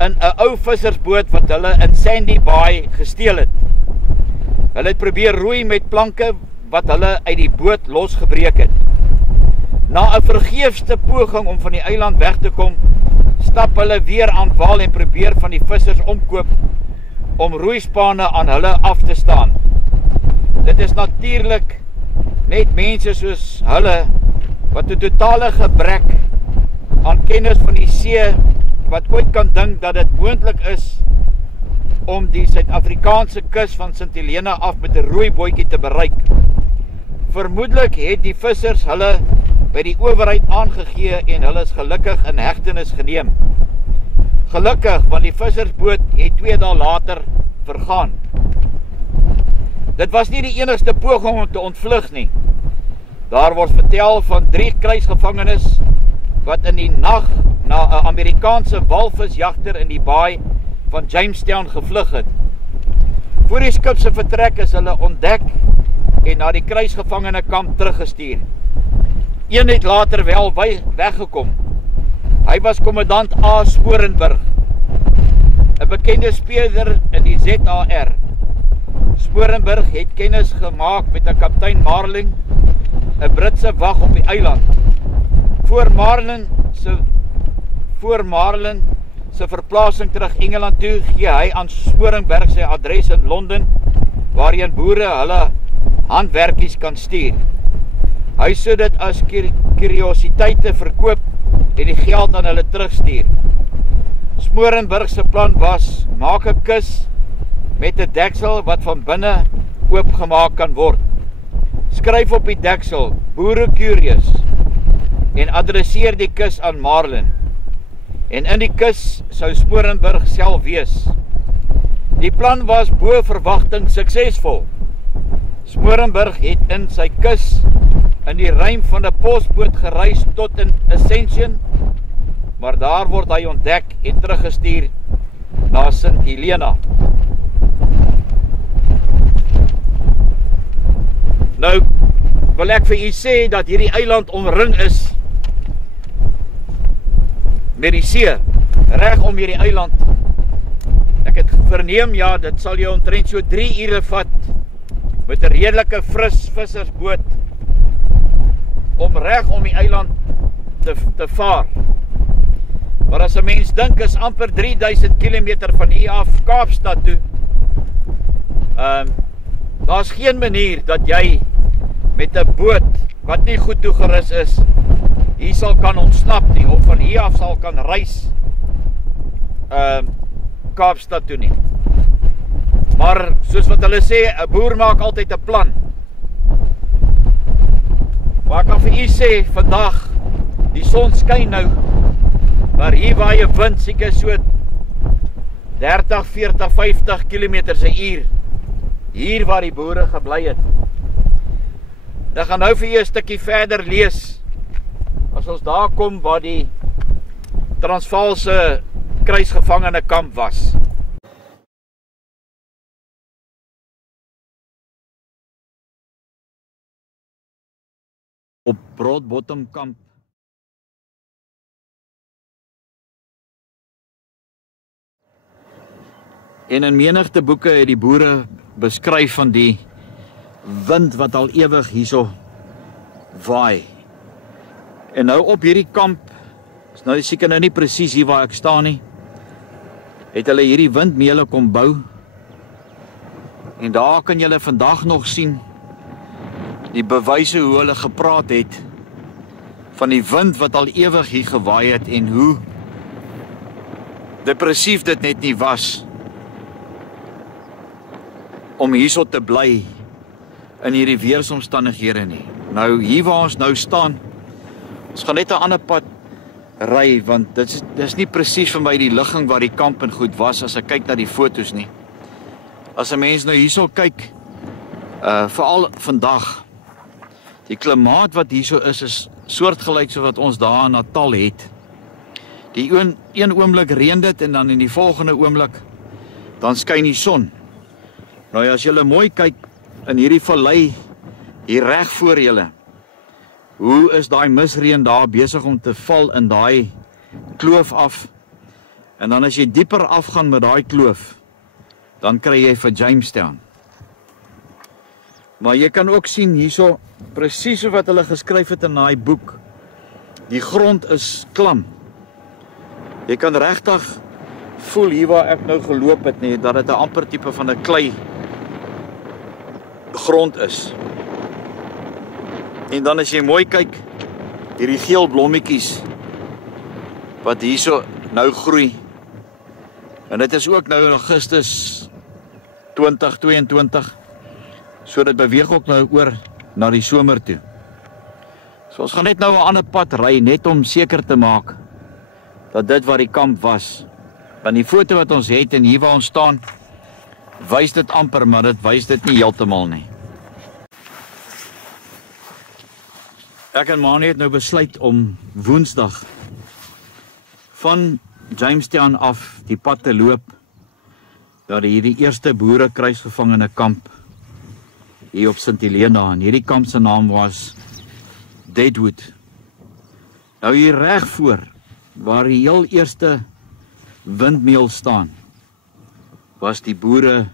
in 'n ou vissersboot wat hulle in Sandy Bay gesteel het. Hulle het probeer roei met planke wat hulle uit die boot losgebreek het. Na 'n vergeefste poging om van die eiland weg te kom, stap hulle weer aan wal en probeer van die vissers omkoop om roeispane aan hulle af te staan. Dit is natuurlik net mense soos hulle wat 'n totale gebrek aan kennis van die see wat ooit kan dink dat dit moontlik is om die Suid-Afrikaanse kus van Sint Helena af met 'n rooibootjie te bereik. Vermoedelik het die vissers hulle by die owerheid aangegee en hulle is gelukkig in hegtenis geneem. Gelukkig, want die vissersboot het 2 dae later vergaan. Dit was nie die enigste poging om te ontvlug nie. Daar word vertel van 3 kruisgevangenes wat in die nag na 'n Amerikaanse walvisjagter in die baai van Jamestown gevlug het. Voor die skip se vertrek is hulle ontdek en na die kruisgevangene kamp teruggestuur. Een het later wel weggekom. Hy was kommandant A. Sporenburg, 'n bekende speler in die ZAR. Sporenburg het kennis gemaak met 'n kaptein Marling, 'n Britse wag op die eiland. Voor Marlin se verplasing terug Engeland toe, gee hy aan Sporenburg sy adres in Londen, waarheen boere hulle handwerkies kan stuur. Hy sou dit as kuriositeite verkoop en die geld aan hulle terugstuur. Sporenburg se plan was, maak 'n kus met 'n deksel wat van binne oopgemaak kan word. Skryf op die deksel, boere curious, en adresseer die kus aan Marlin. En in die kus sou Sporenburg self wees. Die plan was bo verwagting suksesvol. Sporenburg het in sy kus in die ruim van 'n posboot gereis tot in Ascension, maar daar word hy ontdek en teruggestuur na Sint Helena. Nou wil ek vir u sê dat hierdie eiland omring is met die see, reg om hierdie eiland. Ek het verneem, ja, dit sal jou omtrent so 3 ure vat met 'n redelike fris vissersboot om reg om die eiland te vaar. Maar as 'n mens dink is amper 3000 km van hier af Kaapstad toe, daar's geen manier dat jy met 'n boot wat nie goed toegerus is, hier sal kan ontsnap nie, of van hier af sal kan reis Kaapstad toe nie. Maar soos wat hulle sê, 'n boer maak altyd 'n plan. Maar ek kan vir u sê, vandag, die son skyn nou, maar hier waai 'n wind seker so 30, 40, 50 km/h. Hier waar die boere gebly het. Ek gaan nou vir julle 'n stukkie verder lees. As ons daar kom waar die Transvaalse kruisgevangene kamp was. Op Broadbottom kamp. En in menigte boeke het die boere beskryf van die wind wat al ewig hierso waai. En nou op hierdie kamp, is nou seker nou nie presies hier waar ek staan nie, het hulle hierdie windmeule kom bou. En daar kan julle vandag nog sien die bewyse hoe hulle gepraat het van die wind wat al ewig hier gewaai het en hoe depressief dit net nie was om hierso te bly in hierdie weersomstandighede nie. Nou hier waar ons nou staan, ons gaan net 'n ander pad ry, want dit is nie presies vir my die ligging waar die kamp en goed was as ek kyk na die foto's nie. As 'n mens nou hierso kyk, veral vandag, die klimaat wat hierso is soortgelyk so wat ons daar in Natal het. Die een oomblik reën dit en dan in die volgende oomblik dan skyn die son. Nou as julle mooi kyk in hierdie vallei hier reg voor julle, hoe is daai misreën daar besig om te val in daai kloof af? En dan as jy dieper afgaan met daai kloof, dan kry jy vir Jamestown. Maar jy kan ook sien hierso presies so wat hulle geskryf het in daai boek. Die grond is klam. Jy kan regtig voel hier waar ek nou geloop het nie, dat dit 'n amper tipe van 'n klei grond is. En dan as jy mooi kyk, hierdie geel blommetjies wat hierso nou groei. En dit is ook nou in Augustus 2022. So dit beweeg ook nou oor na die somer toe. So ons gaan net nou 'n ander pad ry, net om seker te maak dat dit waar die kamp was. Want die foto wat ons het en hier waar ons staan, wys dit amper, maar dit wys dit nie heeltemal nie. Ek en Mani het nou besluit om Woensdag van Jamestown af die pad te loop dat hierdie eerste boere kruisgevangene kamp hier op St. Helena, en hierdie kamp se naam was Deadwood. Nou hier reg voor waar die heel eerste windmeul staan, was die boere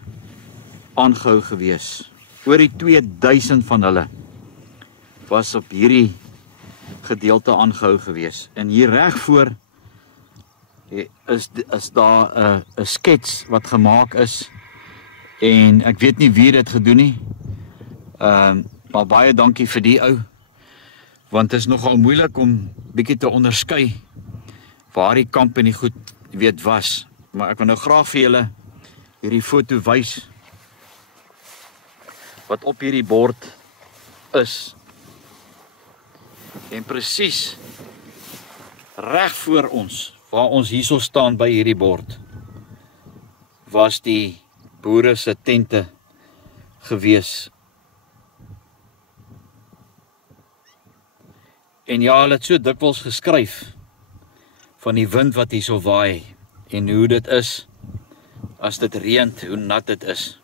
aangehou gewees. Oor die 2000 van hulle was op hierdie gedeelte aangehou gewees. En hier reg voor is daar 'n skets wat gemaak is, en ek weet nie wie dit gedoen nie, maar baie dankie vir die ou, want dit is nogal moeilik om bietjie te onderskei waar die kamp en die goed weet was. Maar ek wil nou graag vir julle hierdie foto wys wat op hierdie bord is. En presies reg voor ons, waar ons hierso staan by hierdie bord, was die boere se tente gewees. En ja, hulle het so dikwels geskryf van die wind wat hierso waai en hoe dit is as dit reën, hoe nat dit is.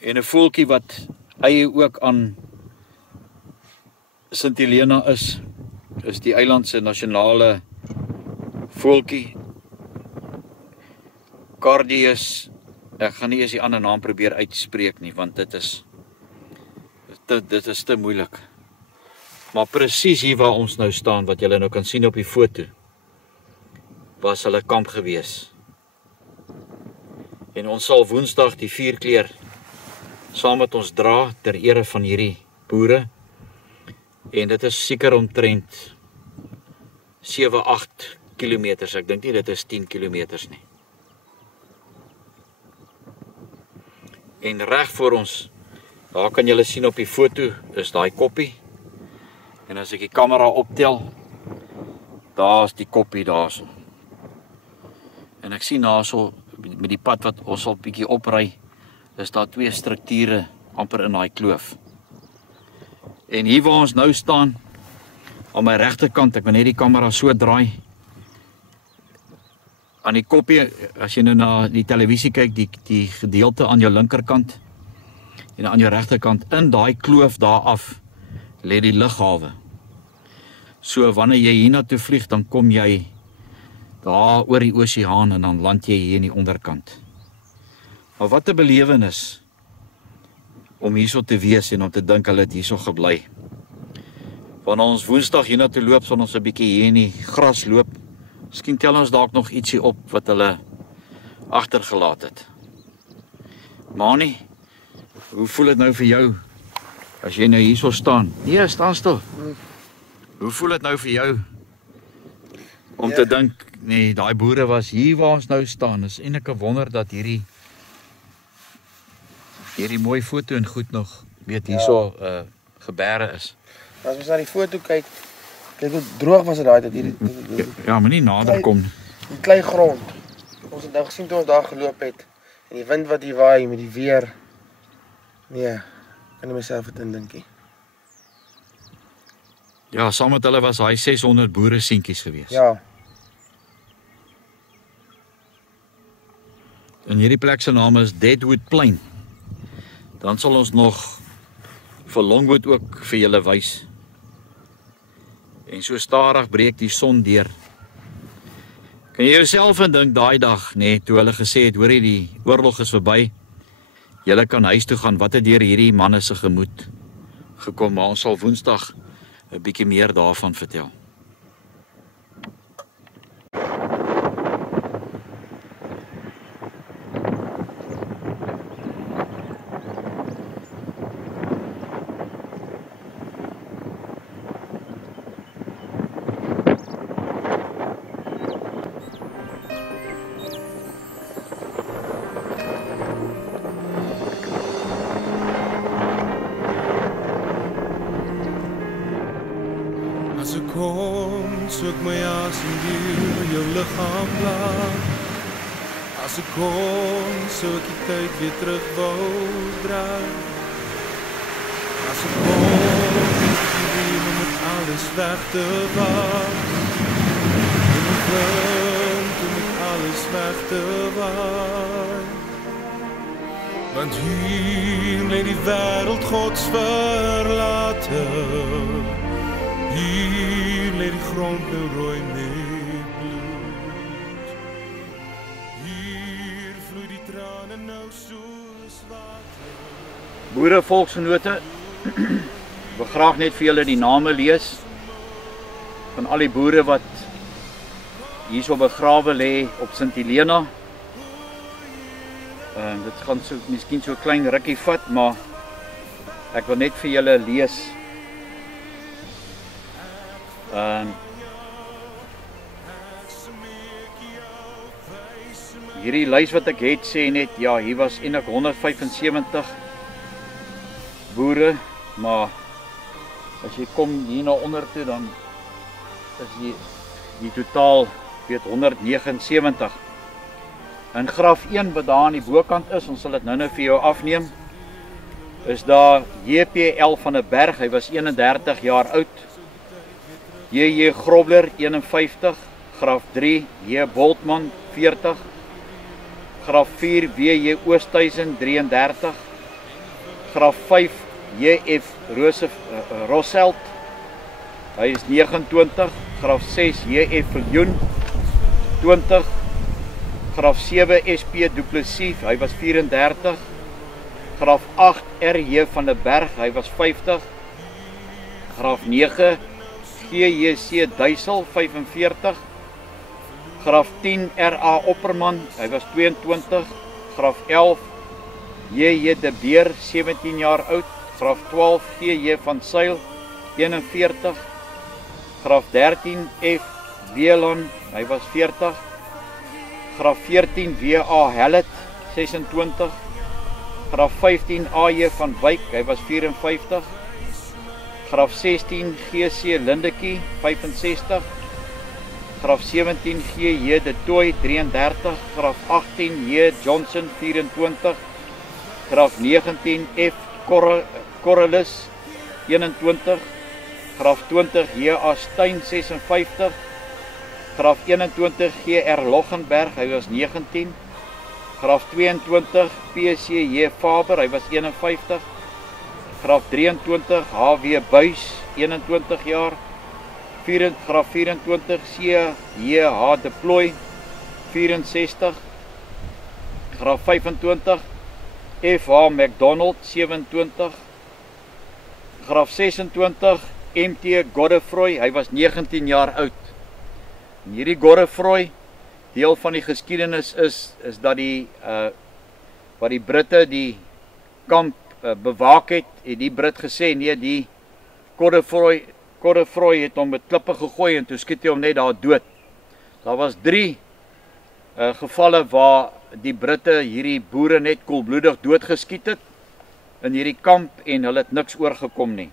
En 'n voeltjie wat eie ook aan St. Helena is die eiland se nasionale voeltjie. Cardius, ek gaan nie eens die ander naam probeer uitspreek nie, want dit is te moeilik. Maar presies hier waar ons nou staan, wat julle nou kan sien op die foto, was hulle kamp gewees. En ons sal Woensdag die vierkleur saam met ons dra ter ere van hierdie boere. En dit is seker omtrent 7-8 kilometers. Ek dink nie dit is 10 kilometers nie. En reg voor ons, daar kan julle sien op die foto, is daai koppie. En as ek die kamera optel, daar is die koppie daarso. En ek sien daarso met die pad wat ons al bietjie opry, is daar 2 strukture amper in daai kloof. En hier waar ons nou staan, aan my regterkant, ek wil net die kamera so draai, aan die koppie, as jy nou na die televisie kyk, die gedeelte aan jou linkerkant, en aan jou regterkant, in daai kloof daar af, lê die lughawe. So wanneer jy hiernatoe vlieg, dan kom jy daar oor die oseaan en dan land jy hier in die onderkant. Maar wat 'n belewenis om hierso te wees en om te dink hulle het hierso gebly. Wanneer ons Woensdag hiernatoe loop, sal ons 'n bietjie hier in die gras loop. Miskien tel ons dalk nog ietsie op wat hulle agtergelaat het. Mani, hoe voel dit nou vir jou as jy nou hierso staan? Nee, staan stil. Hoe voel dit nou vir jou om te dink, nee, daai boere was hier waar ons nou staan. Is eintlik 'n wonder dat hierdie mooi foto en goed nog weet hierso gebeure is. As ons na die foto kyk hoe droog was dit daai tyd hierdie. Ja, maar nie nader kom. Die klei grond. Ons het nou gesien toe ons daar geloop het en die wind wat hier waai met die weer. Nee, kan nie myself dit indink nie. Ja, saam met hulle was hy 600 boere seentjies gewees. Ja. En hierdie plek se naam is Deadwood Plain. Dan sal ons nog vir Longwood ook vir julle wys. En so stadig breek die son deur. Kan jy jouself indink daai dag, nee, toe hulle gesê het, hoorie, die oorlog is verby. Julle kan huis toe gaan, wat het deur hierdie manne se gemoed gekom, maar ons sal Woensdag 'n bietjie meer daarvan vertel. As ek kom, soek my asem deur jou liggaam laat. As ek kom, sou ek die tyd weer terug wou draai. As ek kom, hier om het alles weg te waai. In die wind om het alles weg te waai. Want hier lê die wêreld Gods verlate. Hier lê die grond nou rooi met bloed. Hier vloei die trane nou soos water. Boere, volksgenote, ek wil graag net vir julle die name lees van al die boere wat hierso begrawe lê op Sint Helena. Dit gaan so miskien so 'n klein rukkie vat, maar ek wil net vir julle lees. Hierdie lys wat ek het sê net, ja, hier was eintlik 175 boere, maar as jy kom hier na onder toe, dan is die totaal, weet, 179. In graf 1 wat daar aan die bokant is, ons sal dit nou vir jou afneem, is daar JPL van 'n Berg, hy was 31 jaar oud. J.J. Grobler, 51, graf 3, J. Boltman, 40, graf 4, W.J. Oosthuizen, 33, graf 5, J.F. Rosselt, hy is 29, graf 6, J.F. Viljoen, 20, graf 7, S.P. Du Plessis, hy was 34, graf 8, R.J. van der Berg, hy was 50, graf 9, G.J.C. Duisel, 45, graf 10, R.A. Opperman, hy was 22, graf 11, J.J. de Beer, 17 jaar oud, graf 12, G.J. van Sail, 41, graf 13, F. Weelan, hy was 40, graf 14, W.A. Hellet, 26, graf 15, A.J. van Wyk, hy was 54, graf 16, G.C. Lindekie, 65, Graf 17 G.J. de Tooy 33, Graf 18 J. Johnson 24, Graf 19 F. Correlis 21, Graf 20 J.A. Stein 56, Graf 21 G.R. Loggenberg, hy was 19, Graf 22 P.C. J. Faber, hy was 51, Graf 23 H.W. Buys 21 jaar, Graf 24 C.J.H. de Plooi 64, Graf 25 F.H. McDonald 27, Graf 26 M.T. Godefroy, hy was 19 jaar oud. En hierdie Godefroy, deel van die geskiedenis is dat wat die Britte die kamp bewaak het die Brit gesê, nee, die Godefroy het hom met klippe gegooi en toe skiet hy hom net daar dood. Daar was 3 gevalle waar die Britte hierdie boere net koelbloedig doodgeskiet het in hierdie kamp en hulle het niks oorgekom nie.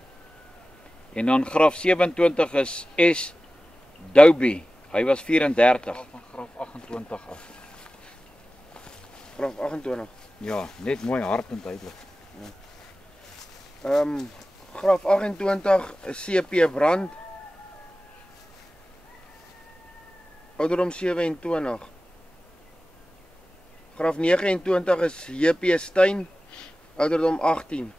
En dan Graf 27 is S. Douby, hy was 34. Van Graf 28 af. Graf 28. Ja, net mooi hard en duidelik. Ja. Graf 28 is C.P. Brand. Ouderdom 27. Graf 29 is J.P. Stein. Ouderdom 18.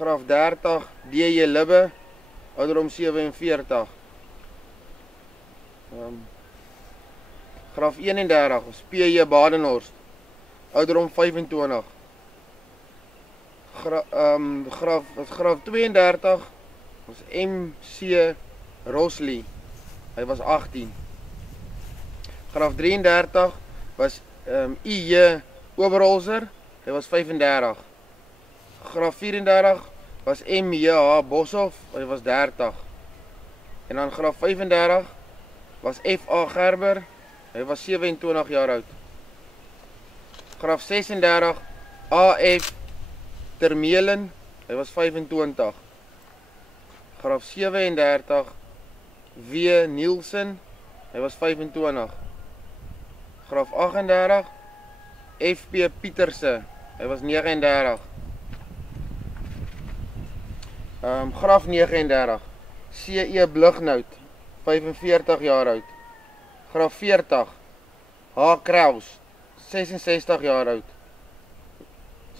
Graf 30 D.J. Libbe. Ouderdom 47. Graf 31 is P.J. Badenhorst. Ouderdom 25. Graf 32 was M.C. Rosley. Hy was 18. Graf 33 was I.J. Oberholzer. Hy was 35. Graf 34 was M.J.H. Boshoff. Hy was 30. En dan graf 35 was F.A. Gerber. Hy was 27 jaar oud. Graf 36 A.F. Termelen, hy was 25. Graf 37 W. Nielsen, hy was 25. Graf 38 F.P. Pieterse, hy was 39. Graf 39 C.E. Blighnout, 45 jaar oud. Graf 40 H. Kraus, 66 jaar oud.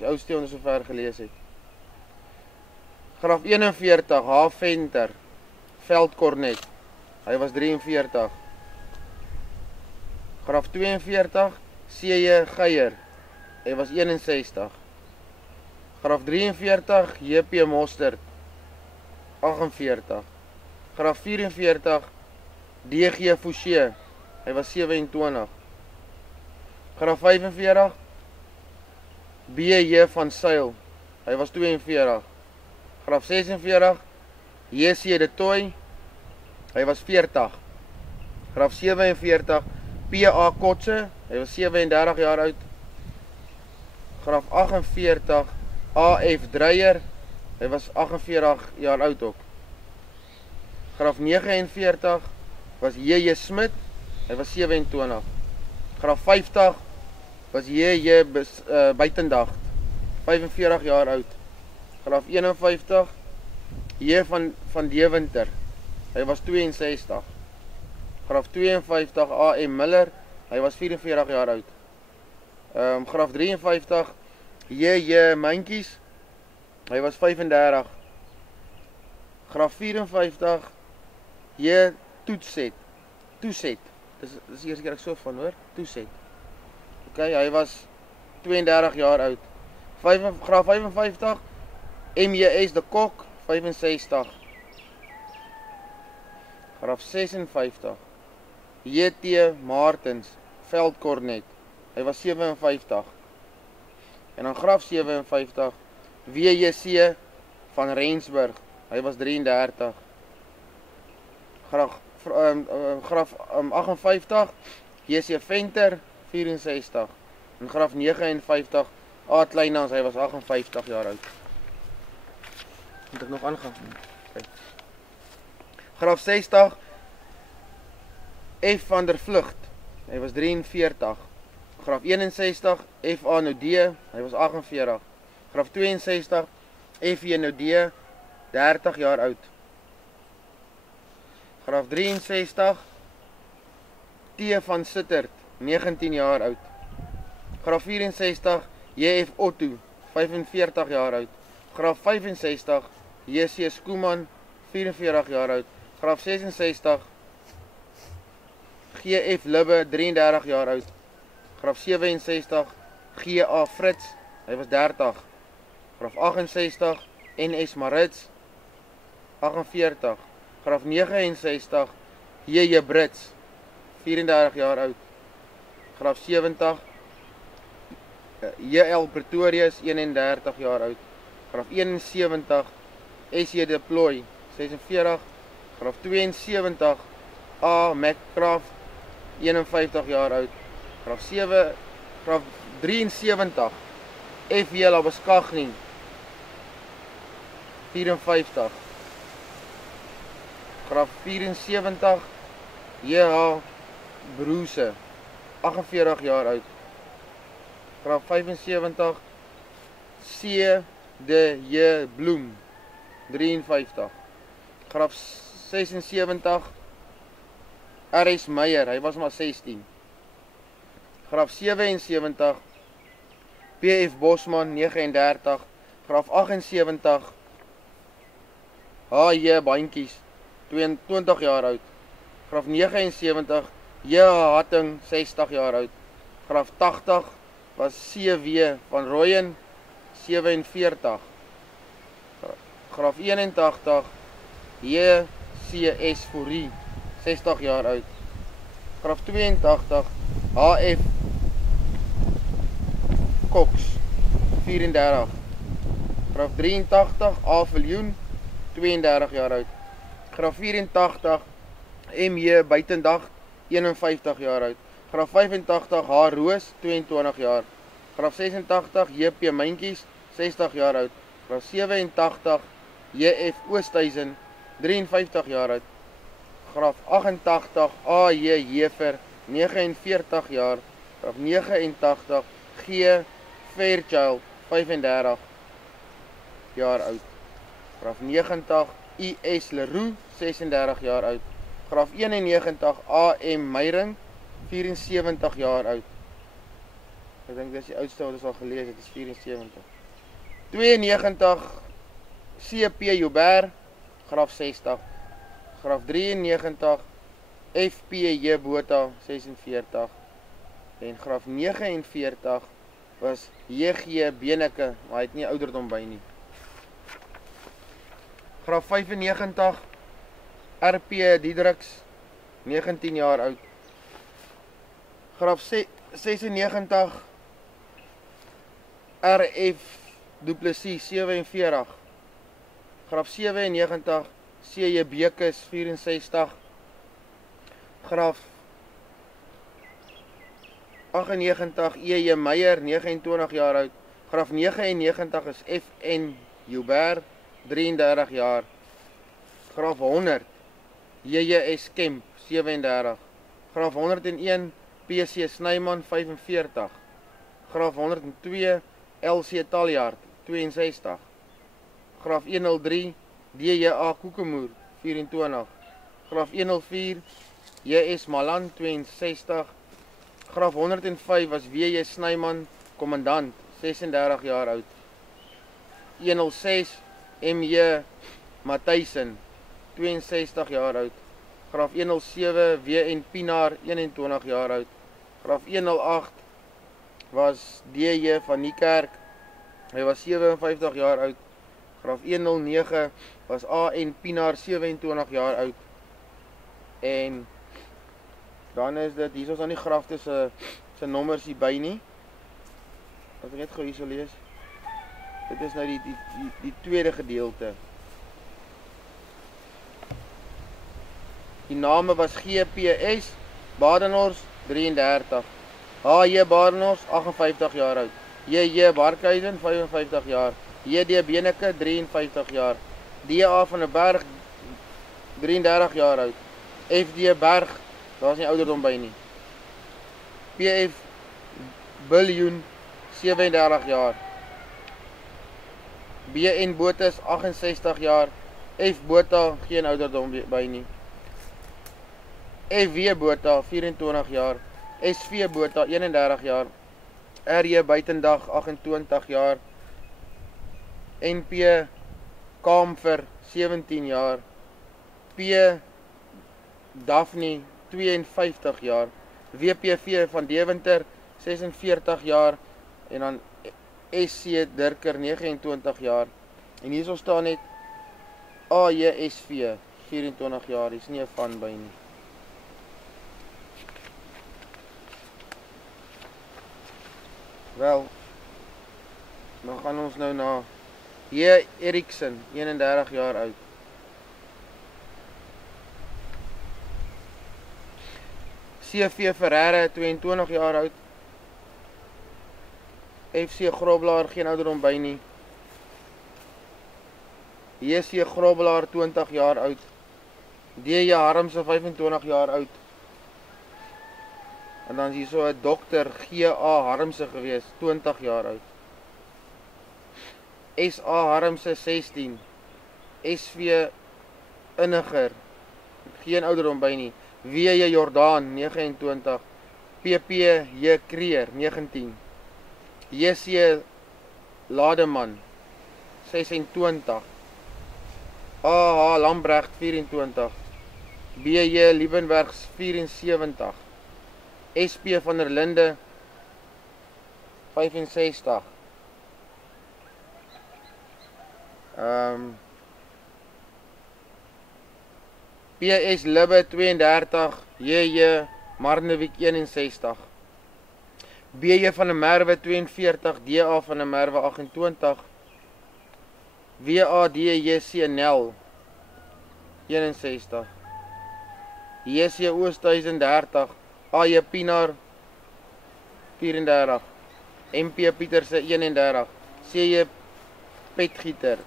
Die oudste ons so ver gelees het. Graf 41 H. Venter, Veldkornet, hy was 43. Graf 42 C.J. Geier, hy was 61. Graf 43 J.P. Mostert, 48. Graf 44 D.G. Fouché, hy was 27. Graf 45 B.J. van Sail, hy was 42. Graf 46 J.C. de Tooy, hy was 40. Graf 47 P.A. Kotse, hy was 37 jaar oud. Graf 48 A.F. Dreyer, hy was 48 jaar oud ook. Graf 49 was J.J. Smit, hy was 27. Graf 50 was J.J. Buitendag, 45 jaar oud. Graf 51 J. van Deventer, hy was 62. Graf 52 A.M. Miller, hy was 44 jaar oud. Graf 53 J.J. Mynkies, hy was 35. Graf 54 J. Toetset, dis die eerste keer ek so van hoor, Toetset. Ok, hy was 32 jaar oud. Graf 55 M.J.S. de Kok, 65. Graf 56 J.T. Martens, Veldkornet, hy was 57. En dan graf 57 W.J.C. van Rensburg, hy was 33. Graf 58 J.C. Venter, 64. En graf 59 A. Kleinans, hy was 58 jaar oud. Moet ek nog aangaan? Graaf 60, F van der Vlugt, hy was 43. Graaf 61, F A nou D, hy was 48. Graaf 62, F E nou D, 30 jaar oud. Graaf 63, T van Sittert, 19 jaar oud. Graaf 64, J F Otto, 45 jaar oud. Graaf 65, J C Schoeman, 44 jaar oud. Graaf 66, G F Libbe, 33 jaar oud. Graaf 67, G A Fritz, hy was 30. Graaf 68, N S Marits, 48. Graaf 69, J J Brits, 34 jaar oud. Graaf 70, J L Pretorius, 31 jaar oud. Graaf 71, S J Deploy, 46. Graaf 72, A McCraft, 51 jaar oud. Graaf 73, F J Labeskagni, 54. Graaf 74, J H Broese, 48 jaar oud. Graaf 75, C de J Bloem, 53. Graaf 76, R S Meyer, hy was maar 16. Graaf 77, P F Bosman, 39. Graaf 78, H J Bandjies, 22 jaar oud. Graaf 79, J Hatting, 60 jaar oud. Graaf 80 was C W van Rooyen, 47. Graaf 81, J C S Fourie, 60 jaar oud. Graaf 82, H F Cox, 34. Graaf 83, A Viljoen, 32 jaar oud. Graaf 84, M J Buitendag, 51 jaar oud. Graaf 85, H Roos, 22 jaar. Graaf 86, J P Myntjies, 60 jaar oud. Graaf 87, J F Oosthuizen, 53 jaar oud. Graaf 88, A J Jefer, 49 jaar. Graaf 89, G Fairchild, 35 jaar oud. Graaf 90, I S Leroux, 36 jaar oud. Graaf 91, A M Meyring, 74 jaar oud. Ek dink dis die oudste wat ons al gelees het, is 74. 92, C P Joubert, graaf 60. Graaf 93, F P J Botha, 46. En graaf 49 was J G Beneke, maar hy het nie ouderdom by nie. Graaf 95, R P Diedriks, 19 jaar oud. Graaf 96, R F Du Plessis, 47. Graaf 97, C J Bekes, 64. Graaf 98, E J Meyer, 29 jaar oud. Graaf 99 is F N Joubert, 33 jaar. Graaf 100, J J S Kemp, 37. Graaf 101, P C Snyman, 45. Graaf 102, L C Taljaard, 62. Graaf 103, D J A Koekemoer, 24. Graaf 104, J S Malan, 62. Graaf 105 was W J Snyman, kommandant, 36 jaar oud. 106, M J Matthijsen, 62 jaar oud. Graaf 107, W N Pinaar, 21 jaar oud. Graaf 108 was D J van Niekerk, hy was 57 jaar oud. Graaf 109 was A N Pinaar, 27 jaar oud. En dan is dit, hier is dan nie grafte se nommers hier by nie. Wat ek net gou hier so lees. Dit is nou die tweede gedeelte. Die name was GPS Badenhorst, 33. H J Badenhorst, 58 jaar oud. J J Barkhuizen, 55 jaar. J D Beneke, 53 jaar. D A van der Berg, 33 jaar oud. FD Berg, daar is nie ouderdom by nie. PF Biljoen, 37 jaar. BN Botha is 68 jaar. F Botha, geen ouderdom by nie. FW Botha, 24 jaar. SV Botha, 31 jaar. RJ Buitendag, 28 jaar. NP Kaamfer, 17 jaar. P Daphne, 52 jaar. WPV van Deventer, 46 jaar. En dan SC Dirker, 29 jaar. En hierso staan net AJSV, 24 jaar. Hier is nie 'n van by nie. Wel, dan gaan ons nou na J. Eriksen, 31 jaar oud. CV Ferreira, 22 jaar oud. FC Grobelaar, geen ouderdom by nie. JC Grobelaar, 20 jaar oud. DJ Harmse, 25 jaar oud. En dan is hier so 'n dokter G.A. Harmse gewees, 20 jaar oud. S.A. Harmse, 16. SV Inniger, geen ouderdom by nie. W.J. Jordaan, 29. PP J. Kreer, 19. J.C. Lademan, 26. A.H. Lambrecht, 24. B.J. Liebenbergs, 74. SP van der Linde, 65. PS Libbe, 32. J.J. Marnewijk, 61. B.J. van der Merwe, 42. D.A. van der Merwe, 28. W.A.D.J.C. Nel, 61. J.C. Oosthuizen, 30. A.J. Pienaar, 34. MP Pieterse, 31. C.J. Petgieter,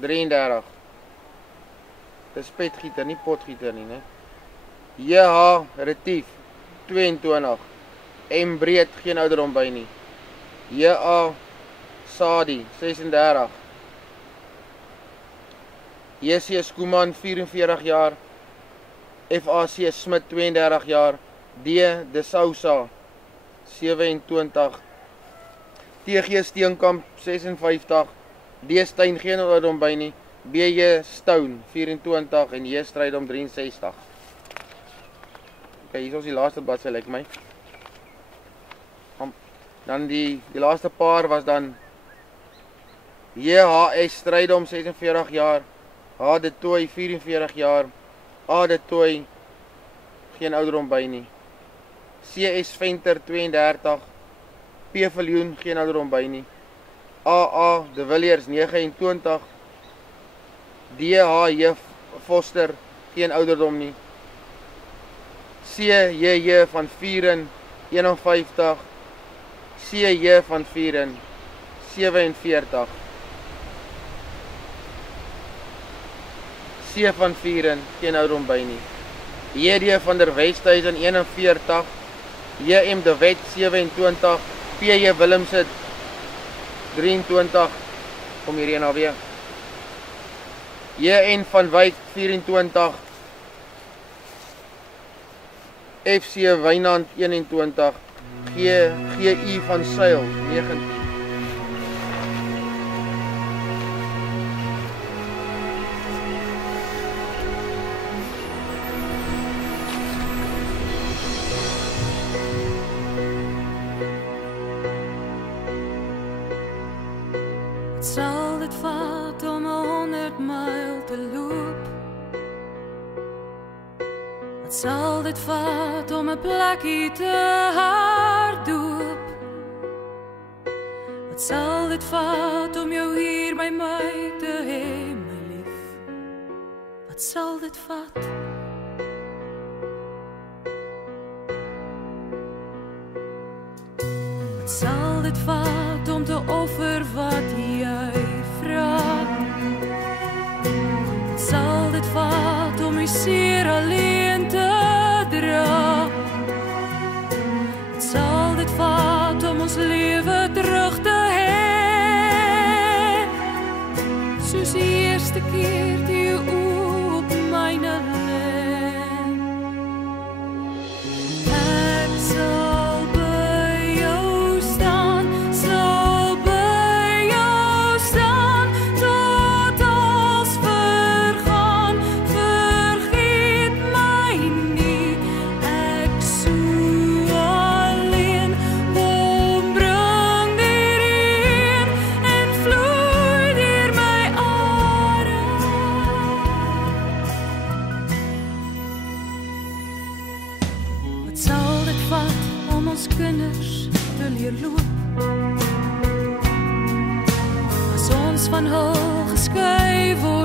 33. Dis petgieter, nie potgieter nie, né? J.H. Retief, 22. M. Breed, geen ouderdom by nie. J.A. Sadi, 36. J.C. Skooman, 44 jaar. F.A.C. Smit, 32 jaar. D. De Sousa, 27. T.G. Steenkamp, 56. D. Stein, geen ouderdom by nie. B.J. Stone, 24 en J. Strydom, 63. Ok, hier is die laaste bladsy, lyk my. Dan die laaste paar was dan J.H.S. Strydom, 46 jaar. H. De Tooi, 44 jaar. A. De Tooi, geen ouderdom by nie. C.S. Venter, 32. P. Viljoen, geen ouderdom by nie. A.A. De Villiers, 29. D.H.J. Foster, geen ouderdom nie. C.J.J. van Vieren, 51. C.J. van Vieren, 47. C. van Vieren, geen ouderdom by nie. J.D. van der Westhuizen, 41. J.M. de Wet, 27. P.J. Willemse, 23. Kom hierheen alweer. J.N. van Wyk, 24. F.C. Wynand, 21. G.I. van Sail, 19. Sal dit vat om 100 myl te loop? Wat sal dit vat om 'n plekkie te hardloop? Wat sal dit vat om jou hier by my te hê, my lief? Wat sal dit vat? Wat sal dit vat om te offer wat jy vra? Wat sal dit vat om die seer alleen te dra. Wat sal dit vat om ons lewe terug te hê? Soos die eerste keer die jou oë op myne lê. Ek sal by jou staan, sal by jou staan, tot ons vergaan. Vergeet my nie, ek soe alleen. Kom bring die reën en vloei deur my are. Wat sal dit vat om ons kinders te leer loop? As ons van hul geskei word,